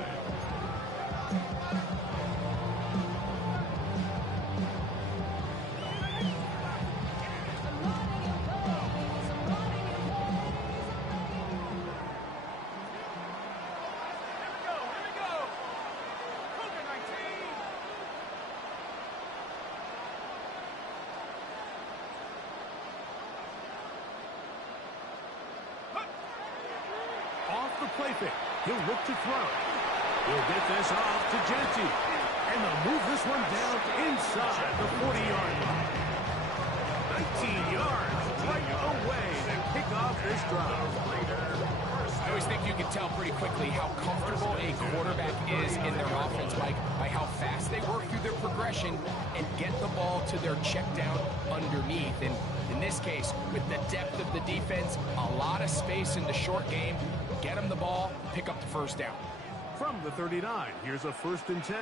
The play fake. He'll look to throw. He'll get this off to Genty. And they'll move this one down inside the 40-yard line. 19 yards right away to kick off this drive. I always think you can tell pretty quickly how comfortable a quarterback is in their offense, Mike, by how fast they work through their progression and get the ball to their check down underneath. And in this case, with the depth of the defense, a lot of space in the short game, get them the ball, pick up the 1st down. From the 39, here's a 1st and 10.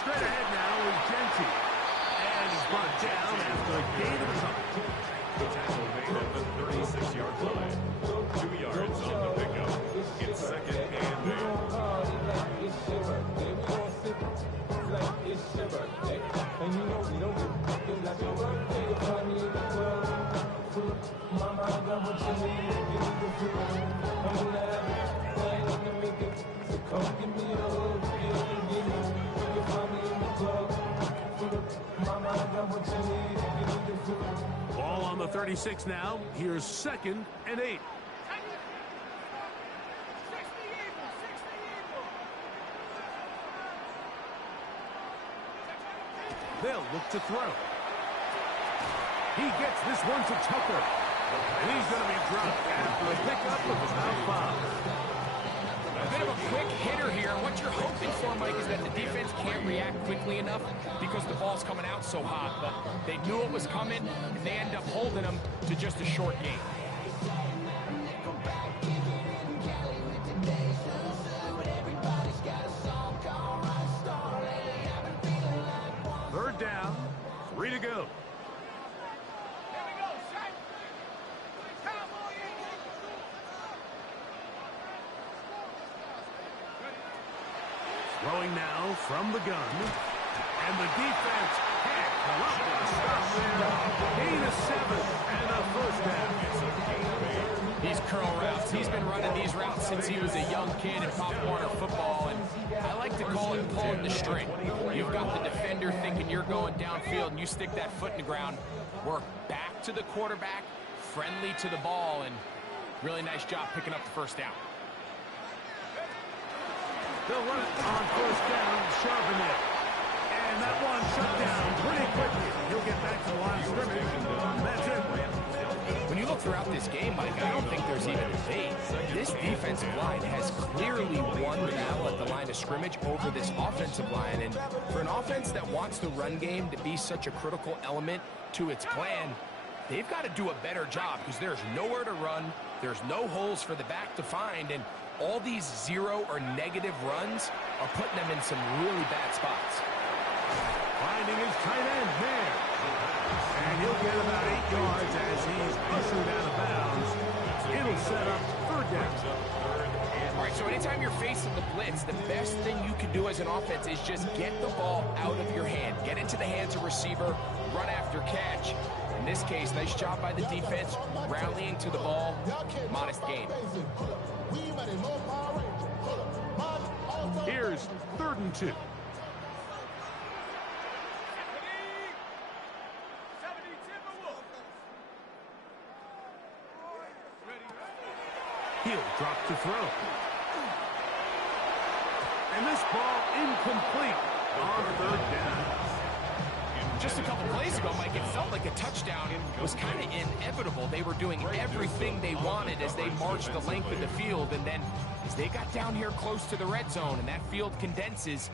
straight ahead now is Genty. And he's brought down after a gain of a couple. The tackle made at the 36-yard line. 2 yards on the pickup. It's second and 8. Ball on the 36 now. Here's second and 8. They'll look to throw. He gets this one to Tucker. And he's going to be dropped after a pickup of about 5. A bit of a quick hitter here. What you're hoping for, Mike, is that the defense can't react quickly enough because the ball's coming out so hot. But they knew it was coming, and they end up holding them to just a short game. Third down, 3 to go. Throwing now from the gun. And the defense can't come up with a stop there. Gain of 7 and a first down. These curl routes, he's been running these routes since he was a young kid in Pop Warner football, and I like to call it pulling the string. You've got the defender thinking you're going downfield, and you stick that foot in the ground, work back to the quarterback, friendly to the ball, and really nice job picking up the first down. They'll run it on first down, sharpen it. And that one shut down pretty quickly. He'll get back to the line of scrimmage, and that's it. When you look throughout this game, Mike, I don't think there's even a debate. This defensive line has clearly won the battle at the line of scrimmage over this offensive line. And for an offense that wants the run game to be such a critical element to its plan, they've got to do a better job because there's nowhere to run. There's no holes for the back to find. And all these zero or negative runs are putting them in some really bad spots. Finding his tight end there. And he'll get about 8 yards as he's ushered out of bounds. It'll set up third down. All right, so anytime you're facing the blitz, the best thing you can do as an offense is just get the ball out of your hand. Get into the hands of receiver, run after catch. In this case, nice job by the defense, rallying to the ball, modest gain. Here's 3rd and 2. He'll drop to throw. And this ball incomplete on 3rd down. Just a couple plays ago, Mike, it felt like a touchdown was kind of inevitable. They were doing everything they wanted as they marched the length of the field, and then as they got down here close to the red zone and that field condenses,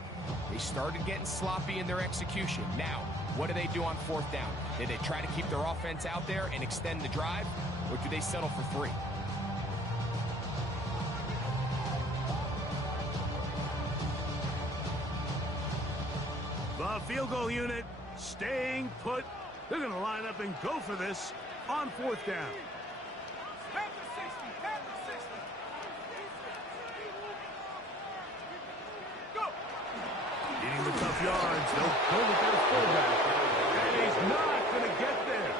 they started getting sloppy in their execution. Now, what do they do on 4th down? Do they try to keep their offense out there and extend the drive, or do they settle for 3? The field goal unit staying put. They're going to line up and go for this on 4th down. Needing the tough yards, they'll go with their fullback. And he's not going to get there.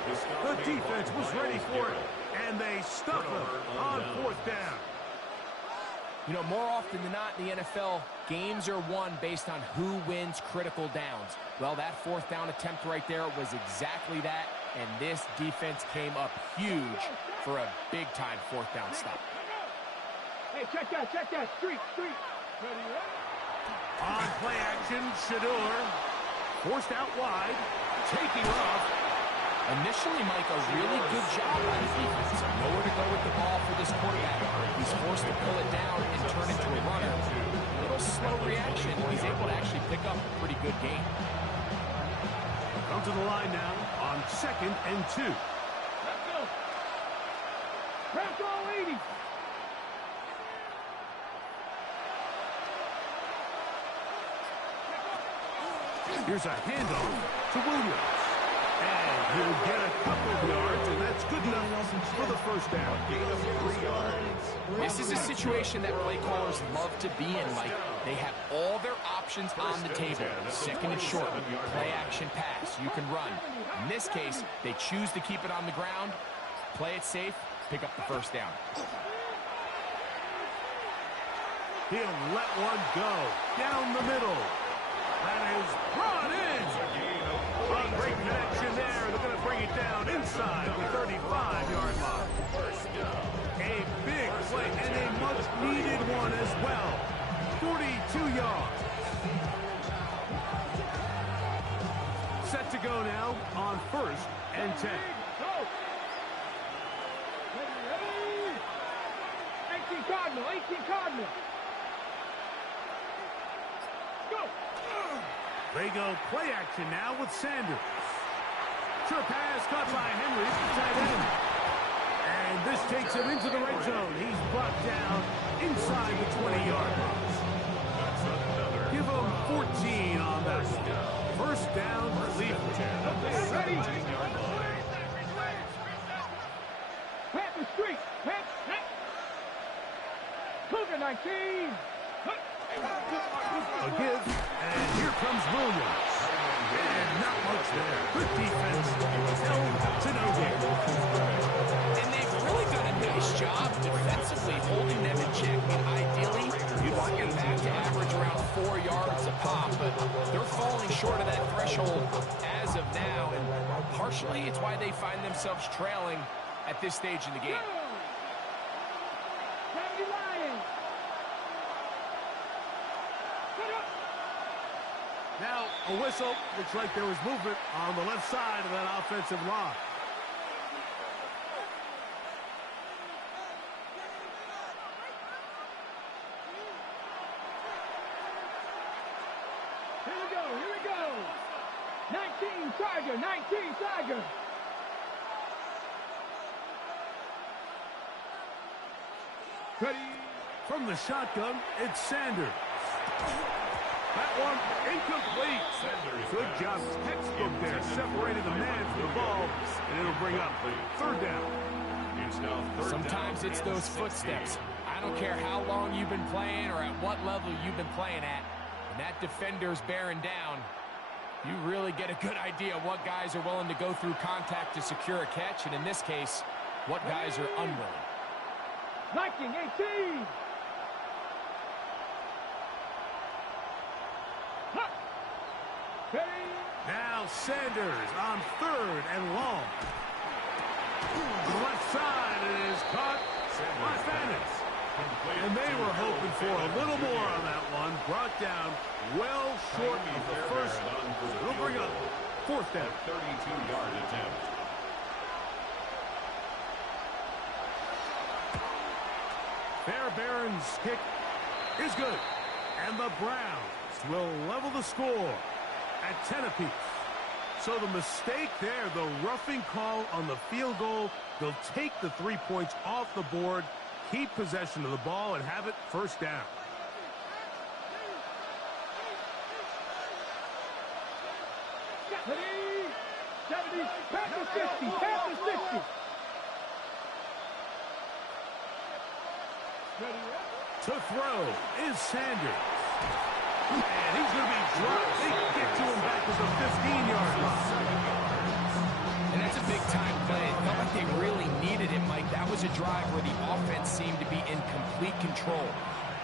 The defense was ready for it, and they stuff him on 4th down. You know, more often than not in the NFL, games are won based on who wins critical downs. Well, that 4th down attempt right there was exactly that, and this defense came up huge for a big-time 4th down stop. Hey, check that, street. Ready, On play action, Shador forced out wide, taking off. Initially, Mike, a really good job by the defense. Nowhere to go with the ball for this quarterback. He's forced to pull it down and turn it to a runner. A little slow reaction. He's able to actually pick up a pretty good gain. Come to the line now on 2nd and 2. let's go. Press all 80. Here's a handoff to Williams. And he'll get a couple of yards, and that's good enough for the first down. Gain of 3 yards. This is a situation that play callers love to be in, Mike. They have all their options on the table. Second and short, play action pass. You can run. In this case, they choose to keep it on the ground, play it safe, pick up the first down. He'll let one go down the middle. That is brought in. A great connection there. They're going to bring it down inside the 35-yard line. A big play and a much-needed one as well. 42 yards. Set to go now on 1st and 10. Go. Ready. 18 Cardinal, 18 Cardinal. Go. They go play action now with Sanders. Short pass caught by Henry, the tight end. And this takes him into the red zone. He's brought down inside the 20-yard line. Give him 14 on that one. First down, Cleveland. Ready. Panther Street. Cougar 19. A give, and here comes Williams. And not much there. Good defense. Held to no gain. And they've really done a nice job defensively holding them in check. I mean, ideally, you'd want your back to average around 4 yards a pop, but they're falling short of that threshold as of now, and partially it's why they find themselves trailing at this stage in the game. Now, a whistle. Looks like there was movement on the left side of that offensive line. Here we go. 19 Tiger. Ready. From the shotgun, it's Sanders. That one incomplete. Good job. Textbook there. Separated the man from the ball, and it'll bring up 3rd down. Sometimes it's those footsteps. I don't care how long you've been playing or at what level you've been playing at. When that defender's bearing down, you really get a good idea of what guys are willing to go through contact to secure a catch, and in this case, what guys are unwilling. Viking 18. Now Sanders on 3rd and long. To the left side, it is caught by Fannis. And they were hoping for a little more on that one. Brought down well short of the first. It'll bring up 4th down. 32-yard attempt. Fairbairn's kick is good. And the Browns will level the score at 10 apiece. So the mistake there, the roughing call on the field goal, they'll take the 3 points off the board, keep possession of the ball, and have it 1st down. Ready. 70. Panther 60. To throw is Sanders. And he's going to be dropped. They can get to him back at the 15-yard line. And that's a big-time play. It felt like they really needed it, Mike. That was a drive where the offense seemed to be in complete control.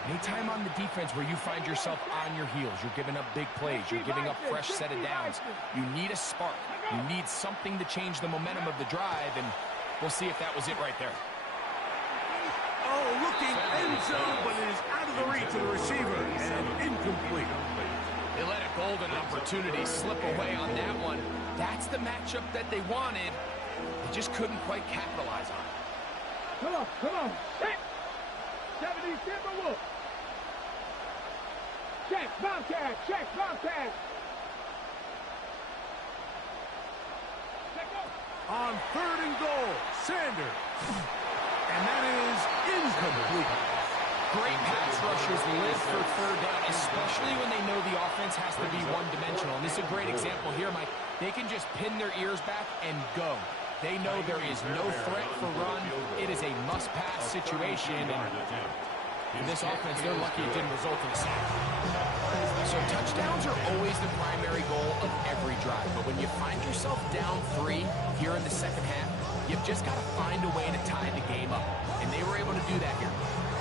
Anytime on the defense where you find yourself on your heels, you're giving up big plays, you're giving up fresh set of downs, you need a spark. You need something to change the momentum of the drive, and we'll see if that was it right there. Oh, looking end zone, but it is out of the reach of the receiver and incomplete. They let a golden opportunity slip away on that one. That's the matchup that they wanted. They just couldn't quite capitalize on it. Come on. Check. 70 Timberwolf. Check, Bobcat. On 3rd and goal, Sanders. And that is incomplete. Great pass rush rushers live for third down, especially when they know the offense has to be one-dimensional. And this is a great example here, Mike. They can just pin their ears back and go. They know there is no threat for run. It is a must-pass situation. And in this offense, they're lucky it didn't result in a sack. So touchdowns are always the primary goal of every drive. But when you find yourself down 3 here in the second half, you've just got to find a way to tie the game up. And they were able to do that here.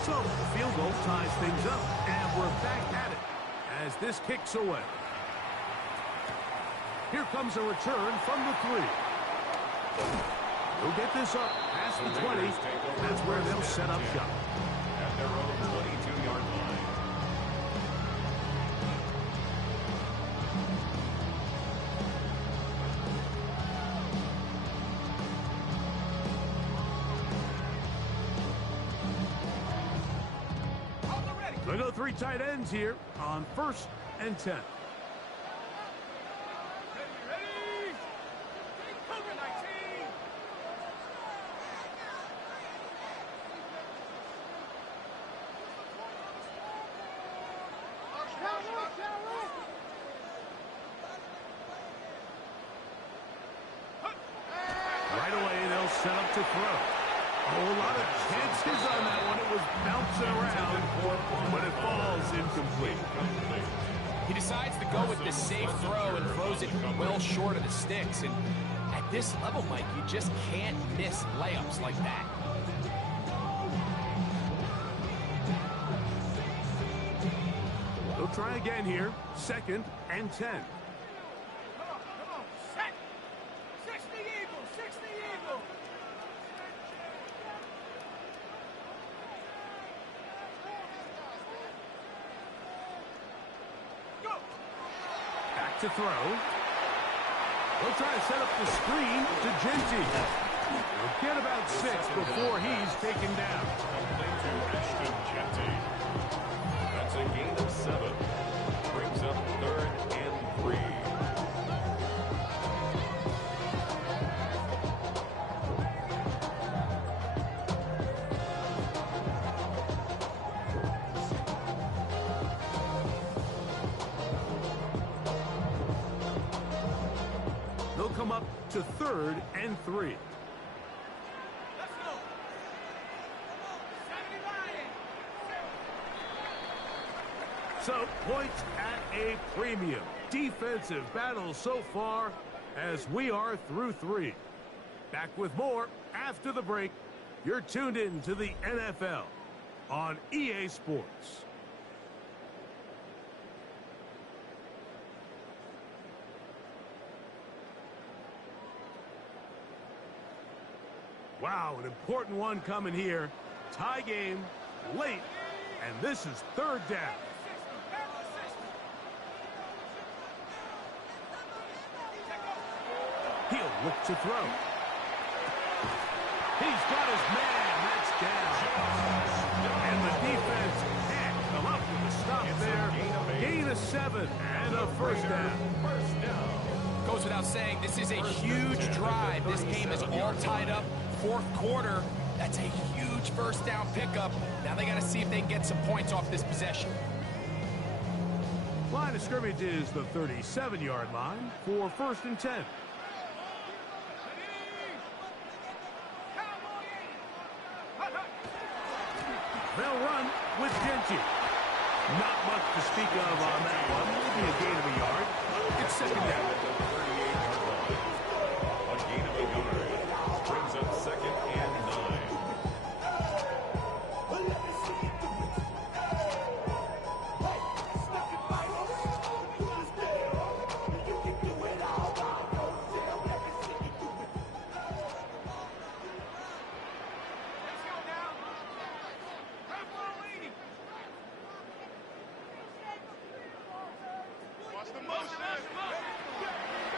So the field goal ties things up, and we're back at it as this kicks away. Here comes a return from the 3. They'll get this up past the 20. That's where they'll set up shop. At their own 22-yard line. They go 3 tight ends here on 1st and 10. Ready? Cougar 19. Right away, they'll set up to throw. Oh, a lot of chances on that one. It was bouncing around, but it falls incomplete. He decides to go with the safe throw and throws it well short of the sticks. And at this level, Mike, you just can't miss layups like that. They'll try again here. 2nd and 10. Come on. Set. 60 Eagles. 60 Eagles. Go. Back to throw. They'll try to set up the screen to Genty. They'll get about 6 before he's taken down. Complete to Ashton Genty. That's a gain of 7. Brings up 3rd and 3. They'll come up to 3rd and 3. Let's go. 70 Lions. So, points at a premium. Defensive battle so far as we are through 3. Back with more after the break. You're tuned in to the NFL on EA Sports. Wow, an important one coming here. Tie game, late, and this is 3rd down. He'll look to throw. He's got his man. That's down. And the defense can't come up with a stop there. Gain of 7 and a 1st down. Goes without saying, this is a huge drive. This game is all tied up. 4th quarter, that's a huge 1st down pickup. Now they got to see if they can get some points off this possession. Line of scrimmage is the 37-yard line for 1st and 10. They'll run with Genty. Not much to speak of on that one. Maybe a gain of a yard. It's 2nd down. A gain of a yard. Brings up 2nd and 9.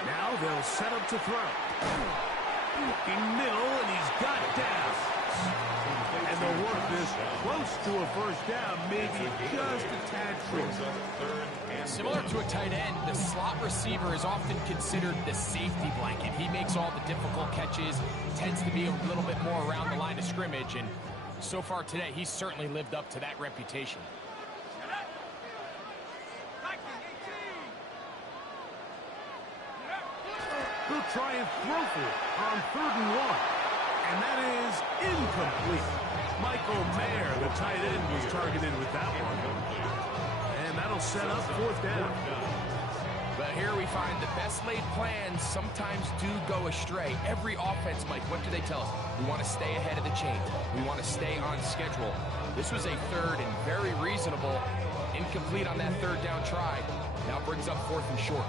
Now they'll set up to throw. In middle, and he's got down. And they'll work this close to a 1st down, maybe just a tad short. Similar to a tight end, the slot receiver is often considered the safety blanket. He makes all the difficult catches, tends to be a little bit more around the line of scrimmage, and so far today, he's certainly lived up to that reputation. They'll try and throw for it on 3rd and 1. And that is incomplete. Michael Mayer, the tight end, was targeted with that one. And that'll set up 4th down. But here we find the best laid plans sometimes do go astray. Every offense, Mike, what do they tell us? We want to stay ahead of the chain. We want to stay on schedule. This was a 3rd and very reasonable. Incomplete on that 3rd down try. Now brings up 4th and short.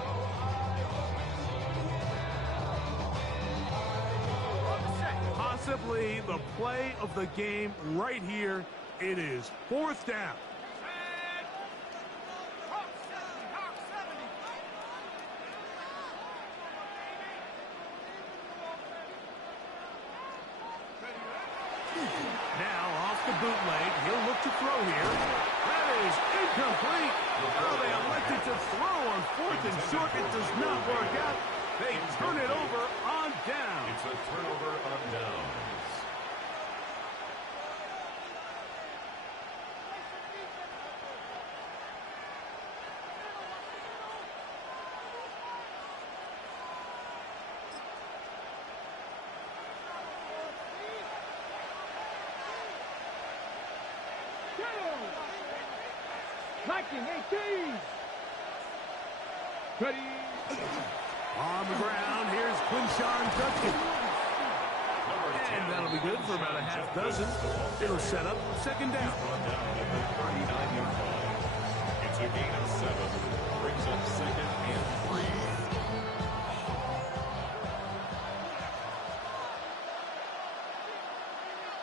Possibly the play of the game right here. It is 4th down. Now off the bootleg, he'll look to throw here. That is incomplete. Oh, they elected to throw on 4th and short. It does not work out. They turn it over on down. It's a turnover on downs. Liking 18. Ready. On the ground, here's Quinshawn Judkins. And that'll be good for about a half dozen. It'll set up 2nd down. It's a gain of 7. Brings up 2nd and 3.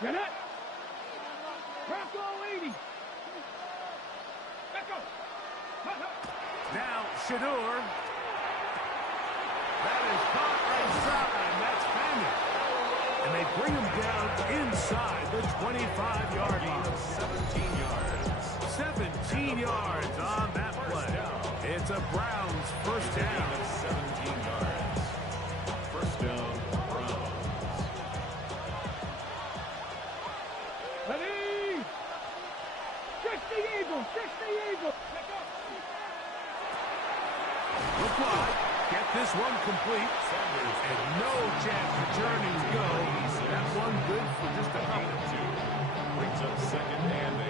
Get it. Bronco 80. Back up. Now, Shedeur. That is caught outside. That's Fanning. And they bring him down inside the 25-yard line. 17 yards on that play. It's a Browns 1st down. 17 yards. 1st down, Browns. Ready. 60 Eagles. 60 Eagles. Look wide. Get this one complete. And no chance for Journey to go. That one good for just a couple. Brings up 2nd and 8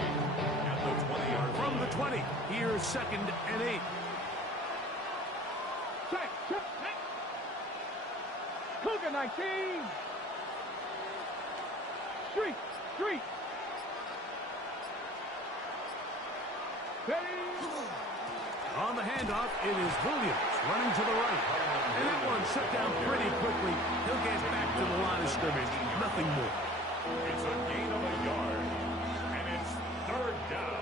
at the 20-yard From the 20, here's 2nd and 8. Check. Cougar 19. Street. Ready. On the handoff, it is Williams running to the right. And that one shut down pretty quickly. He'll get back to the line of scrimmage. Nothing more. It's a gain of a yard, and it's 3rd down.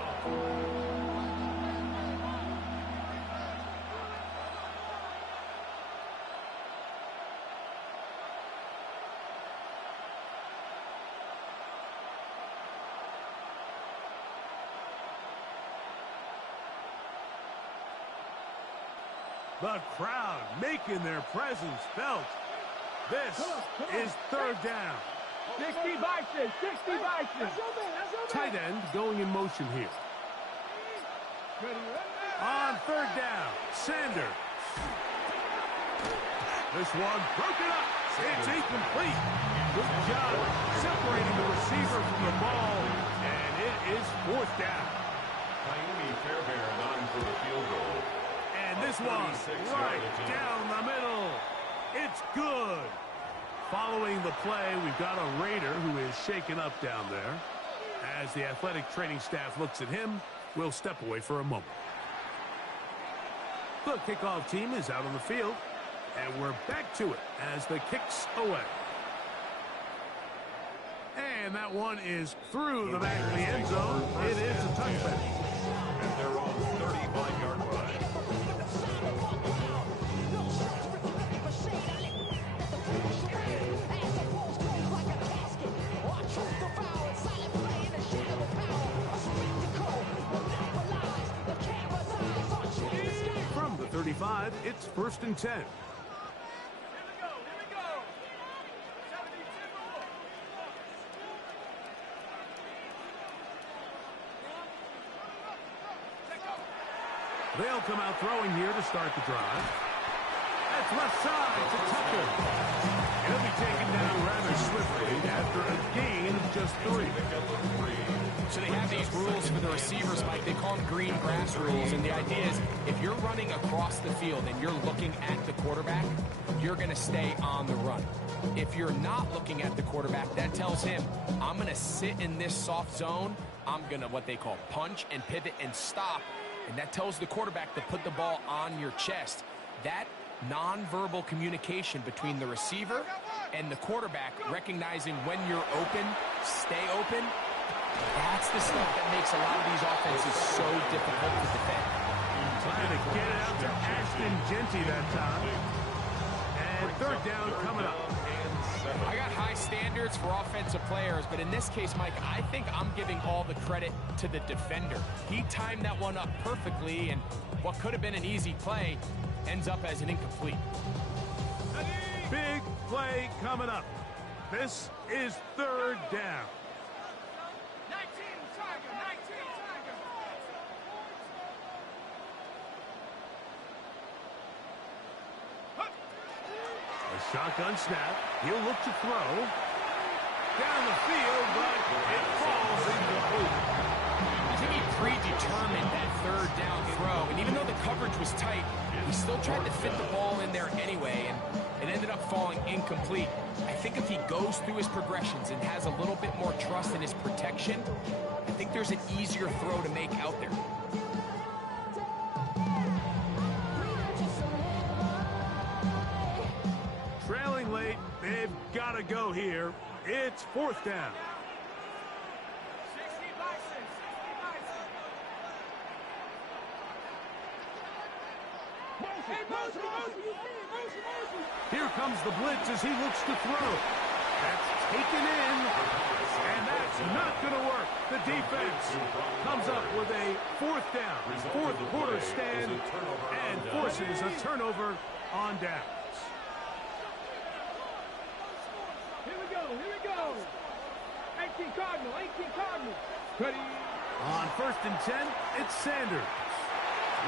The crowd making their presence felt. This is 3rd down. 60 Bison. 60 Bison. Tight end going in motion here. On 3rd down, Sanders. This one broken up. It's incomplete. Good job separating the receiver from the ball. And it is 4th down. Miami Fairbairn on for the field goal. And this one right down the middle. It's good. Following the play, we've got a Raider who is shaken up down there. As the athletic training staff looks at him, we'll step away for a moment. The kickoff team is out on the field, and we're back to it as the kick's away. And that one is through the back of the end zone. It is a touchback. And they're on 35-yard line. From the 35, it's 1st and 10. They'll come out throwing here to start the drive. That's left side to Tucker. He'll be taken down rather swiftly after a gain of just 3. So they have these rules for the receivers, Mike. They call them green grass rules. And the idea is if you're running across the field and you're looking at the quarterback, you're going to stay on the run. If you're not looking at the quarterback, that tells him, I'm going to sit in this soft zone. I'm going to what they call punch and pivot and stop. And that tells the quarterback to put the ball on your chest. That nonverbal communication between the receiver and the quarterback, recognizing when you're open, stay open, that's the stuff that makes a lot of these offenses so difficult to defend. Trying to get it out to Ashton Jeanty that time. And third down coming up. I got high standards for offensive players, but in this case, Mike, I think I'm giving all the credit to the defender. He timed that one up perfectly, and what could have been an easy play ends up as an incomplete. Big play coming up. This is third down. 19, Tiger, 19, Tiger. A shotgun snap. He'll look to throw. Down the field, but it falls incomplete. I think he predetermined that third down throw, and even though the coverage was tight, he still tried to fit the ball in there anyway, and it ended up falling incomplete. I think if he goes through his progressions and has a little bit more trust in his protection, I think there's an easier throw to make out there. Trailing late, they've got to go here. It's fourth down. 60 Bison, 60 Bison. Hey, motion, motion. Here comes the blitz as he looks to throw. That's taken in, and that's not going to work. The defense comes up with a fourth down, fourth quarter stand, and forces a turnover on downs. Here we go. 18 Cardinal, 18 Cardinal. Ready. On first and 10, it's Sanders.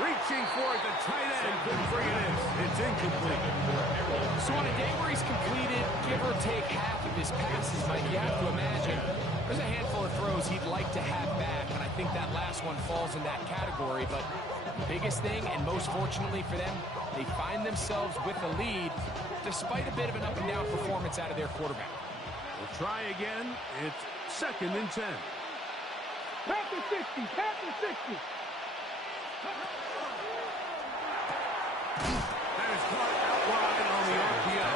Reaching for it, the tight end couldn't bring it in. It's incomplete. So on a day where he's completed, give or take half of his passes, Mike, you have to imagine there's a handful of throws he'd like to have back, and I think that last one falls in that category. But the biggest thing, and most fortunately for them, they find themselves with a lead despite a bit of an up-and-down performance out of their quarterback. We'll try again. It's second and 10. Panther 60, Panther 60. That is caught out wide on the RPO.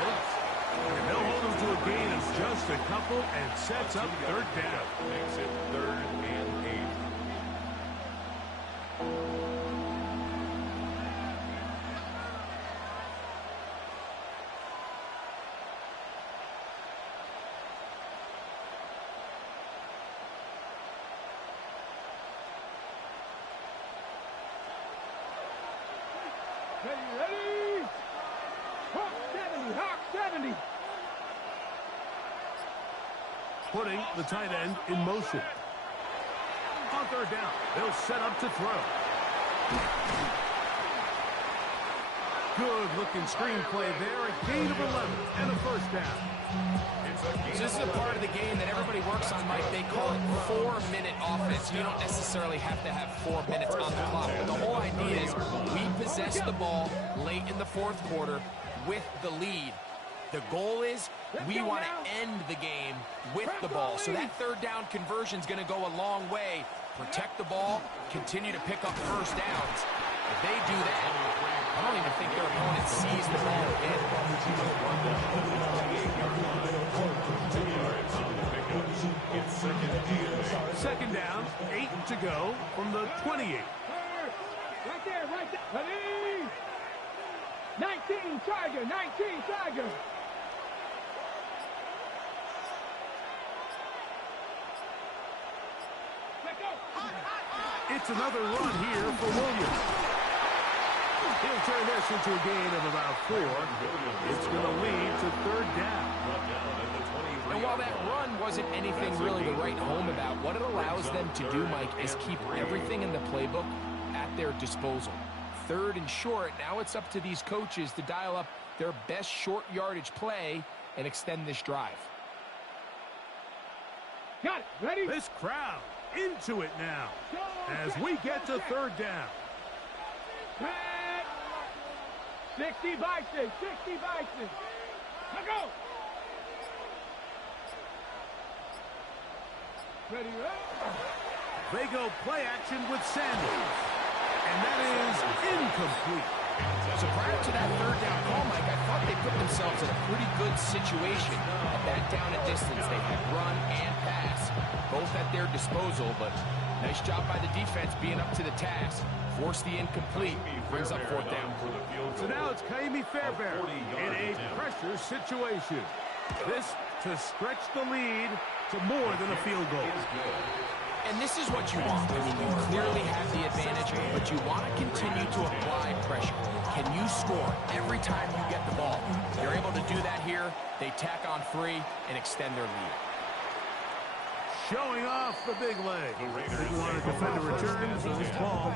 And they'll hold him to a gain of just a couple and sets up third down. Makes it 3rd and 8. Ready. Hawk 70, Hawk 70. Putting the tight end in motion. On third down, they'll set up to throw. Good-looking screenplay there. A gain of 11 and a first down. So this is a part of the game that everybody works on, Mike. They call it 4-minute offense. You don't necessarily have to have 4 minutes on the clock. But the whole idea is we possess the ball late in the fourth quarter with the lead. The goal is we want to end the game with the ball. So that third down conversion is going to go a long way. Protect the ball, continue to pick up first downs. If they do that, I don't even think their opponent sees the ball again. Second down, 8 to go from the 28. Right there. Ready. 19 Tiger, 19 Tiger. It's another run here for Williams. He'll turn this into a gain of about 4. It's going to lead to third down. And while that run wasn't anything really to write home about, what it allows them to do, Mike, is keep everything in the playbook at their disposal. 3rd and short. Now it's up to these coaches to dial up their best short yardage play and extend this drive. Got it. Ready? This crowd into it now as we get to 3rd down. 60 Bison, 60 Bison. Let's go. Ready, They go play action with Sanders. And that is incomplete. So prior to that 3rd down call, Mike, I thought they put themselves in a pretty good situation at that down and distance. They had run and pass, both at their disposal, but nice job by the defense being up to the task. Force the incomplete, brings up 4th down. So now it's Ka'imi Fairbairn in a pressure situation. This to stretch the lead to more than a field goal. And this is what you want. I mean, you clearly have the advantage, but you want to continue to apply pressure. Can you score every time you get the ball? They're able to do that here. They tack on 3 and extend their lead. Showing off the big leg. They want to defend a return, so this ball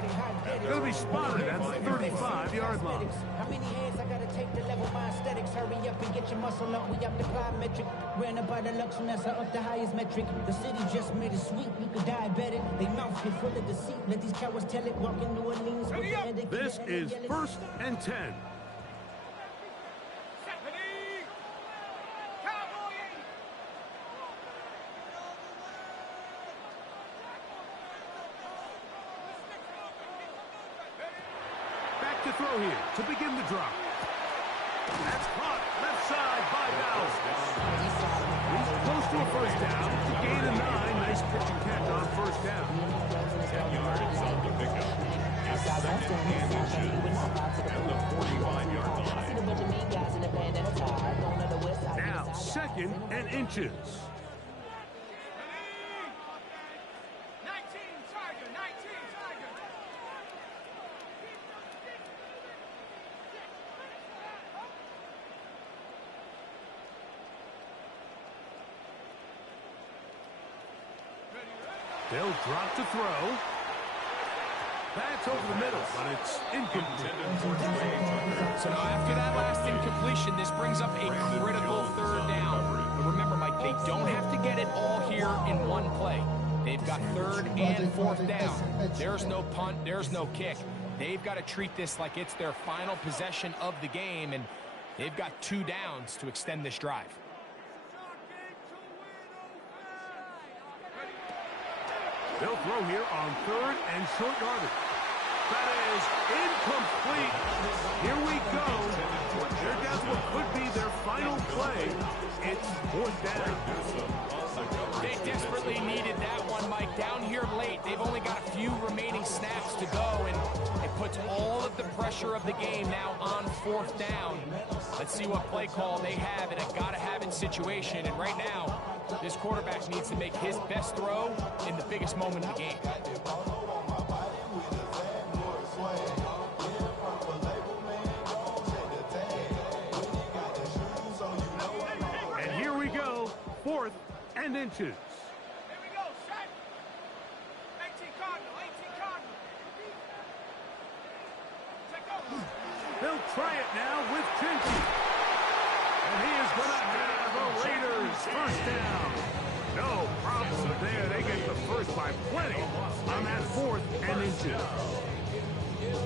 going to be spotted at the 35-yard line. How many hands I gotta take to level my aesthetics? Hurry up and get your muscle up. We up the plyometric. Ran up by the luxury, that's up the highest metric. The city just made it sweet. You could diabetic. They mouth get full of deceit. Let these cowards tell it. Walk in New Orleans. This is 1st and 10. To throw here to begin the drop. That's caught left side by Dallas. He's close to a 1st down to gain a 9. Nice pitch and catch on 1st down. 10 yards on the pickup. It's 2nd and inches at the 45-yard line. Now 2nd and inches. They'll drop to throw. That's over the middle, but it's incomplete. So now after that last incompletion, this brings up a critical 3rd down. But remember, Mike, they don't have to get it all here in one play. They've got 3rd and 4th down. There's no punt, there's no kick. They've got to treat this like it's their final possession of the game, and they've got 2 downs to extend this drive. They'll throw here on 3rd and short yardage. That is incomplete. Here we go. There goes what could be their final play. It's 4th down. They desperately needed that one, Mike. Down here late, they've only got a few remaining snaps to go, and it puts all of the pressure of the game now on 4th down. Let's see what play call they have in a gotta-have-it situation, and right now, this quarterback needs to make his best throw in the biggest moment of the game. And here we go, 4th and inches. Here we go, set. 18 Cardinal, 18 Cardinal. Take over. They'll try it now with Tinky. And he is going to have the Raiders 1st down. No problem there. They get the first by plenty on that 4th and inches.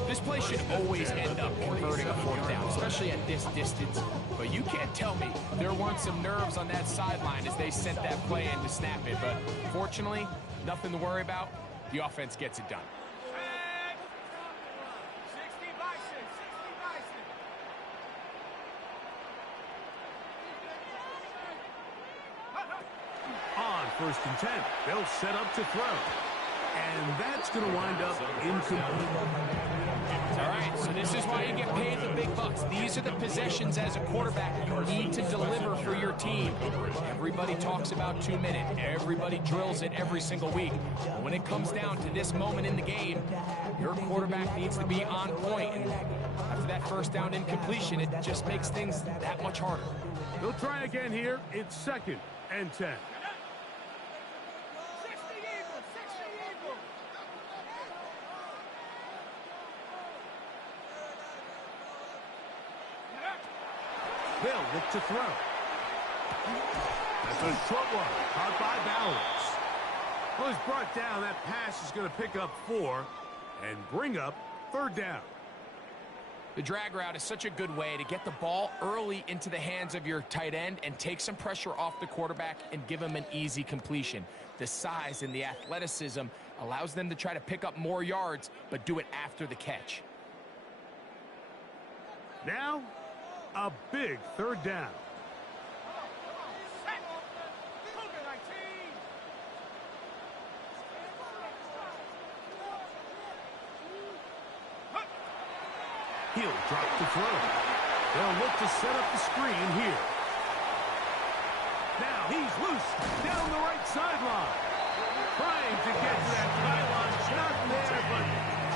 This play should always end up converting a 4th down, especially at this distance. But you can't tell me there weren't some nerves on that sideline as they sent that play in to snap it. But fortunately, nothing to worry about. The offense gets it done. 60 Bison, 60 Bison. On 1st and 10, they'll set up to throw. And that's going to wind up incomplete. All right, so this is why you get paid the big bucks. These are the possessions as a quarterback you need to deliver for your team. Everybody talks about 2 minutes. Everybody drills it every single week. But when it comes down to this moment in the game, your quarterback needs to be on point. And after that 1st down incompletion, it just makes things that much harder. They'll try again here. It's 2nd and 10. They'll look to throw. That's a short one, caught by Bowers. Well, he's brought down. That pass is going to pick up 4 and bring up 3rd down. The drag route is such a good way to get the ball early into the hands of your tight end and take some pressure off the quarterback and give him an easy completion. The size and the athleticism allows them to try to pick up more yards, but do it after the catch. Now, a big 3rd down. He'll drop to throw. They'll look to set up the screen here. Now he's loose down the right sideline. Trying to get to that pylon. Not there, but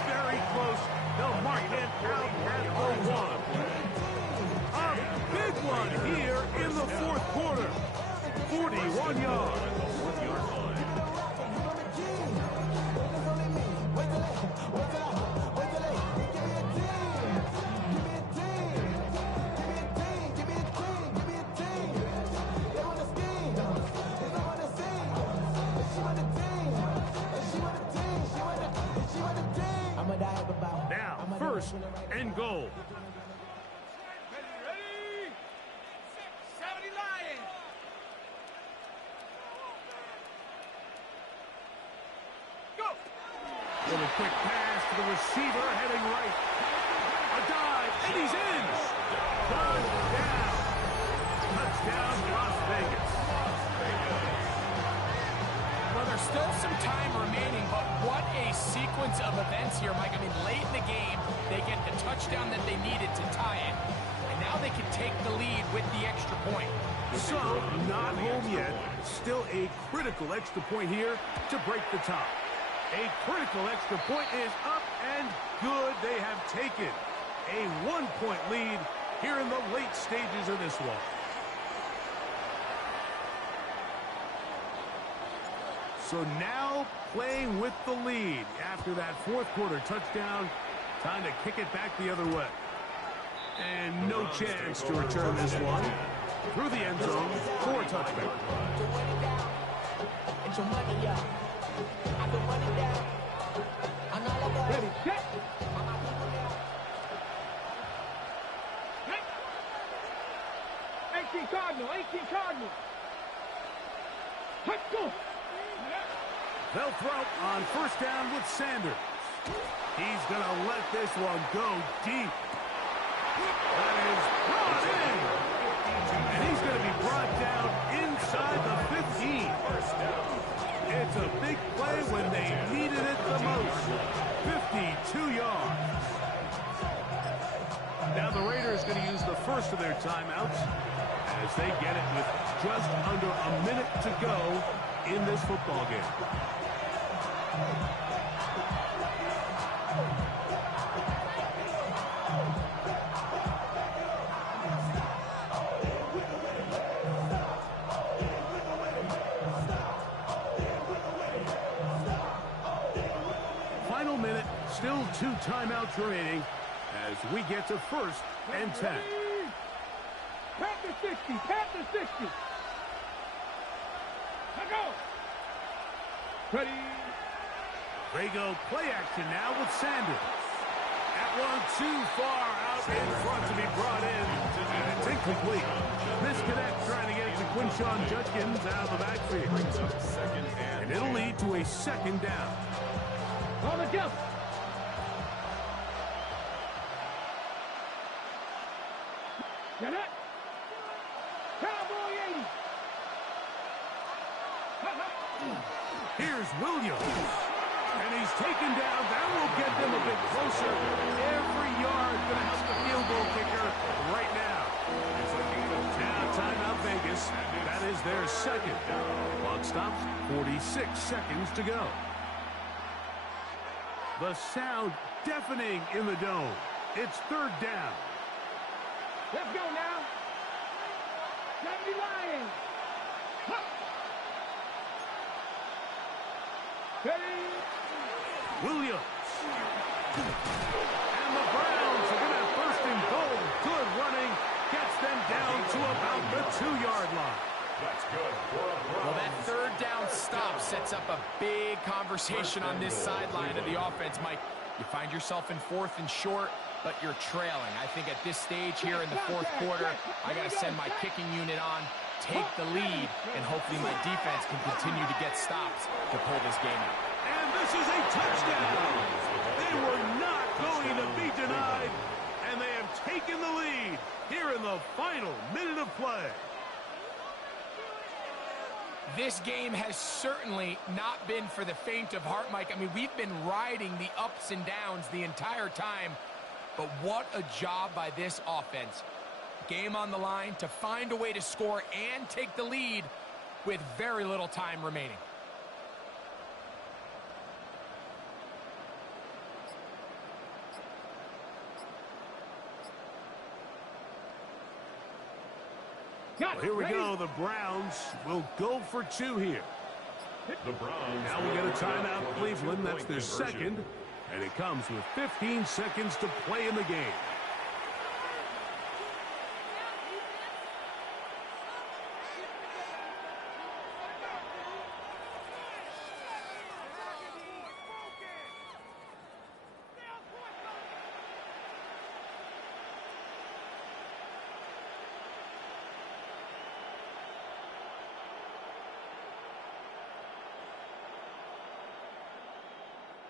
very close. They'll mark him out at the 1. A big one here in the 4th quarter. 41 yards. Now, 1st and goal. Ready? 70 Lions. Go. Little quick pass to the receiver, heading right. A dive, and he's in. Touchdown. Touchdown, Las Vegas. Well, there's still some time remaining, but what a sequence of events here, Mike. I mean, late in the game, they get the touchdown that they needed to tie it, and now they can take the lead with the extra point. So, not home yet. Still a critical extra point here to break the tie. A critical extra point is up and good. They have taken a 1-point lead here in the late stages of this one. So now playing with the lead after that 4th quarter touchdown. Time to kick it back the other way. And no chance to return this one. Through the end zone for a touchback. Ready, set. Set. 18 Cardinal, 18 Cardinal. Let's go. They'll throw on 1st down with Sanders. He's going to let this one go deep. That is brought in. And he's going to be brought down inside the 15. It's a big play when they needed it the most. 52 yards. Now the Raiders going to use the first of their timeouts as they get it with just under a minute to go in this football game. Final minute, still 2 timeouts remaining as we get to 1st and 10. Panther 60, Panther 60. Let's go. Ready. They go play action now with Sanders. That one too far out in front to be brought in. And it's incomplete. Misconnect trying to get it to Quinshon Judkins out of the backfield. And it'll lead to a 2nd down. On the jump. Get it. Cowboy 80. Here's Williams. And he's taken down. That will get them a bit closer. Every yard going to help the field goal kicker right now. Now timeout Vegas. That is their 2nd. Clock stops. 46 seconds to go. The sound deafening in the dome. It's 3rd down. Let's go now. 70 Lions. Huh. Ready. Williams. And the Browns are going to have 1st and goal. Good running. Gets them down good for a Well, that third down stop sets up a big conversation on this sideline of the offense, Mike. You find yourself in 4th and short, but you're trailing. I think at this stage here in the 4th quarter, I got to send my kicking unit on, take the lead, and hopefully my defense can continue to get stops to pull this game out. And this is a touchdown. They were not going to be denied, and they have taken the lead here in the final minute of play. This game has certainly not been for the faint of heart, Mike. I mean, we've been riding the ups and downs the entire time, but what a job by this offense. Game on the line to find a way to score and take the lead with very little time remaining. Well, here we go. The Browns will go for 2 here. The Browns. Now we get a timeout, Cleveland. That's their second. And it comes with 15 seconds to play in the game.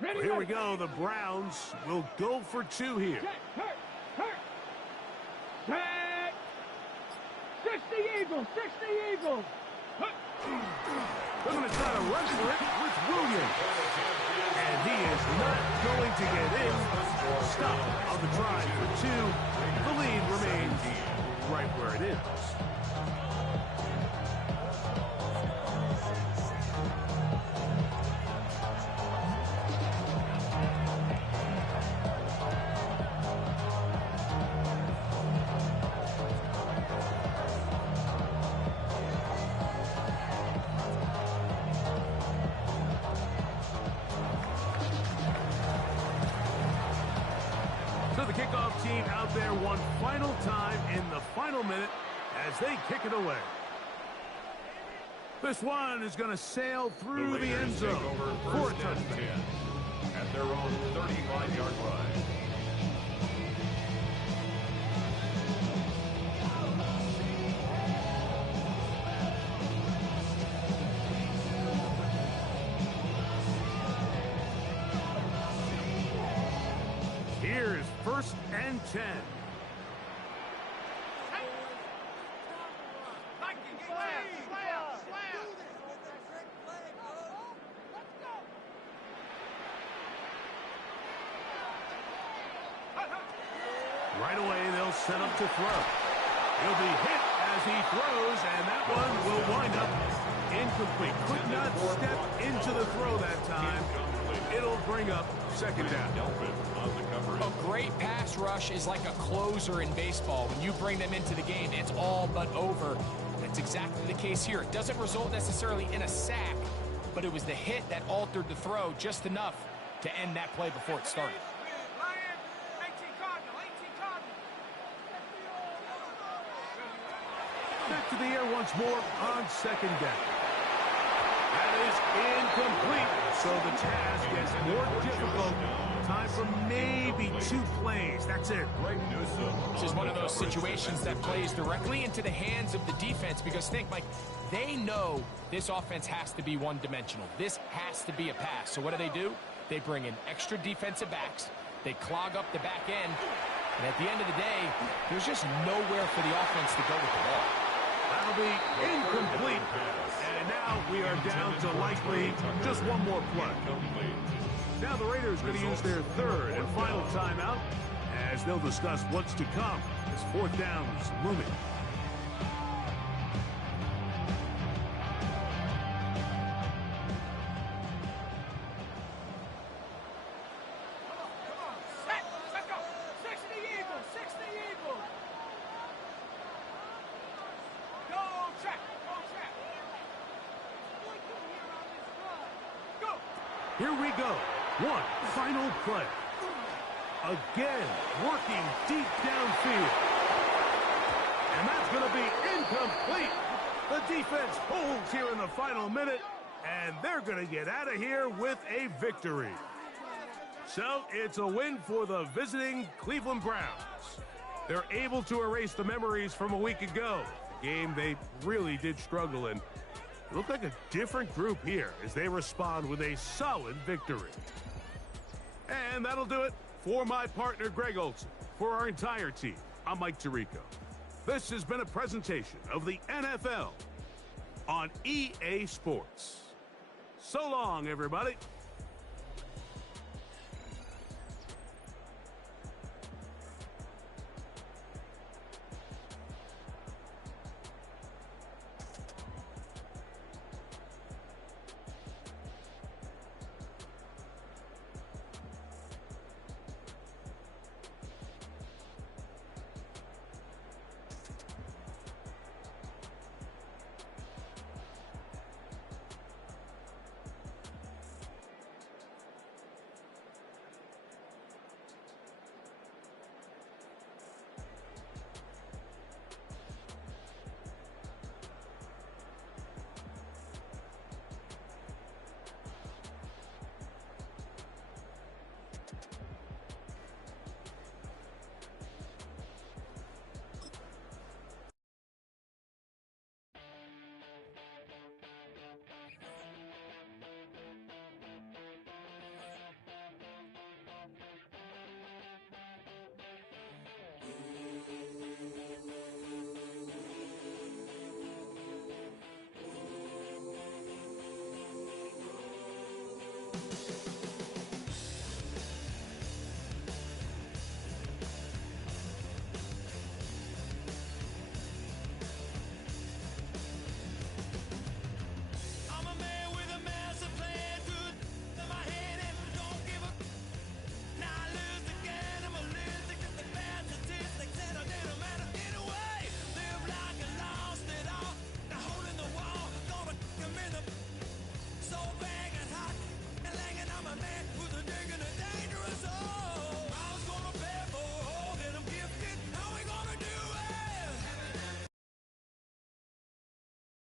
Well, here we go. The Browns will go for 2 here. Set. 60 Eagles, 60 Eagles. They're going to try to rush for it with Williams. And he is not going to get in. Stop on the try for 2. The lead remains right where it is. So the kickoff team out there one final time in the final minute as they kick it away. This one is going to sail through the end zone for a touchdown. At their own 35-yard line. Here's 1st and 10. Right away, they'll set up to throw. He'll be hit as he throws, and that one will wind up incomplete. Could not step into the throw that time. It'll bring up 2nd down. A great pass rush is like a closer in baseball. When you bring them into the game, it's all but over. That's exactly the case here. It doesn't result necessarily in a sack, but it was the hit that altered the throw just enough to end that play before it started. Back to the air once more on 2nd down. That is incomplete, so the task gets more difficult. Time for maybe 2 plays. That's it. This is one of those situations that plays directly into the hands of the defense because think, Mike, they know this offense has to be one-dimensional. This has to be a pass. So what do? They bring in extra defensive backs. They clog up the back end. And at the end of the day, there's just nowhere for the offense to go with the ball. That'll be incomplete. And now we are down to likely just one more play. Now the Raiders are going to use their 3rd and final timeout as they'll discuss what's to come as 4th down is looming. Here we go. One final play. Again, working deep downfield. And that's going to be incomplete. The defense holds here in the final minute, and they're going to get out of here with a victory. So it's a win for the visiting Cleveland Browns. They're able to erase the memories from a week ago, a game they really did struggle in. It looked like a different group here as they respond with a solid victory. And that'll do it for my partner, Greg Olson. For our entire team, I'm Mike Tirico. This has been a presentation of the NFL on EA Sports. So long, everybody.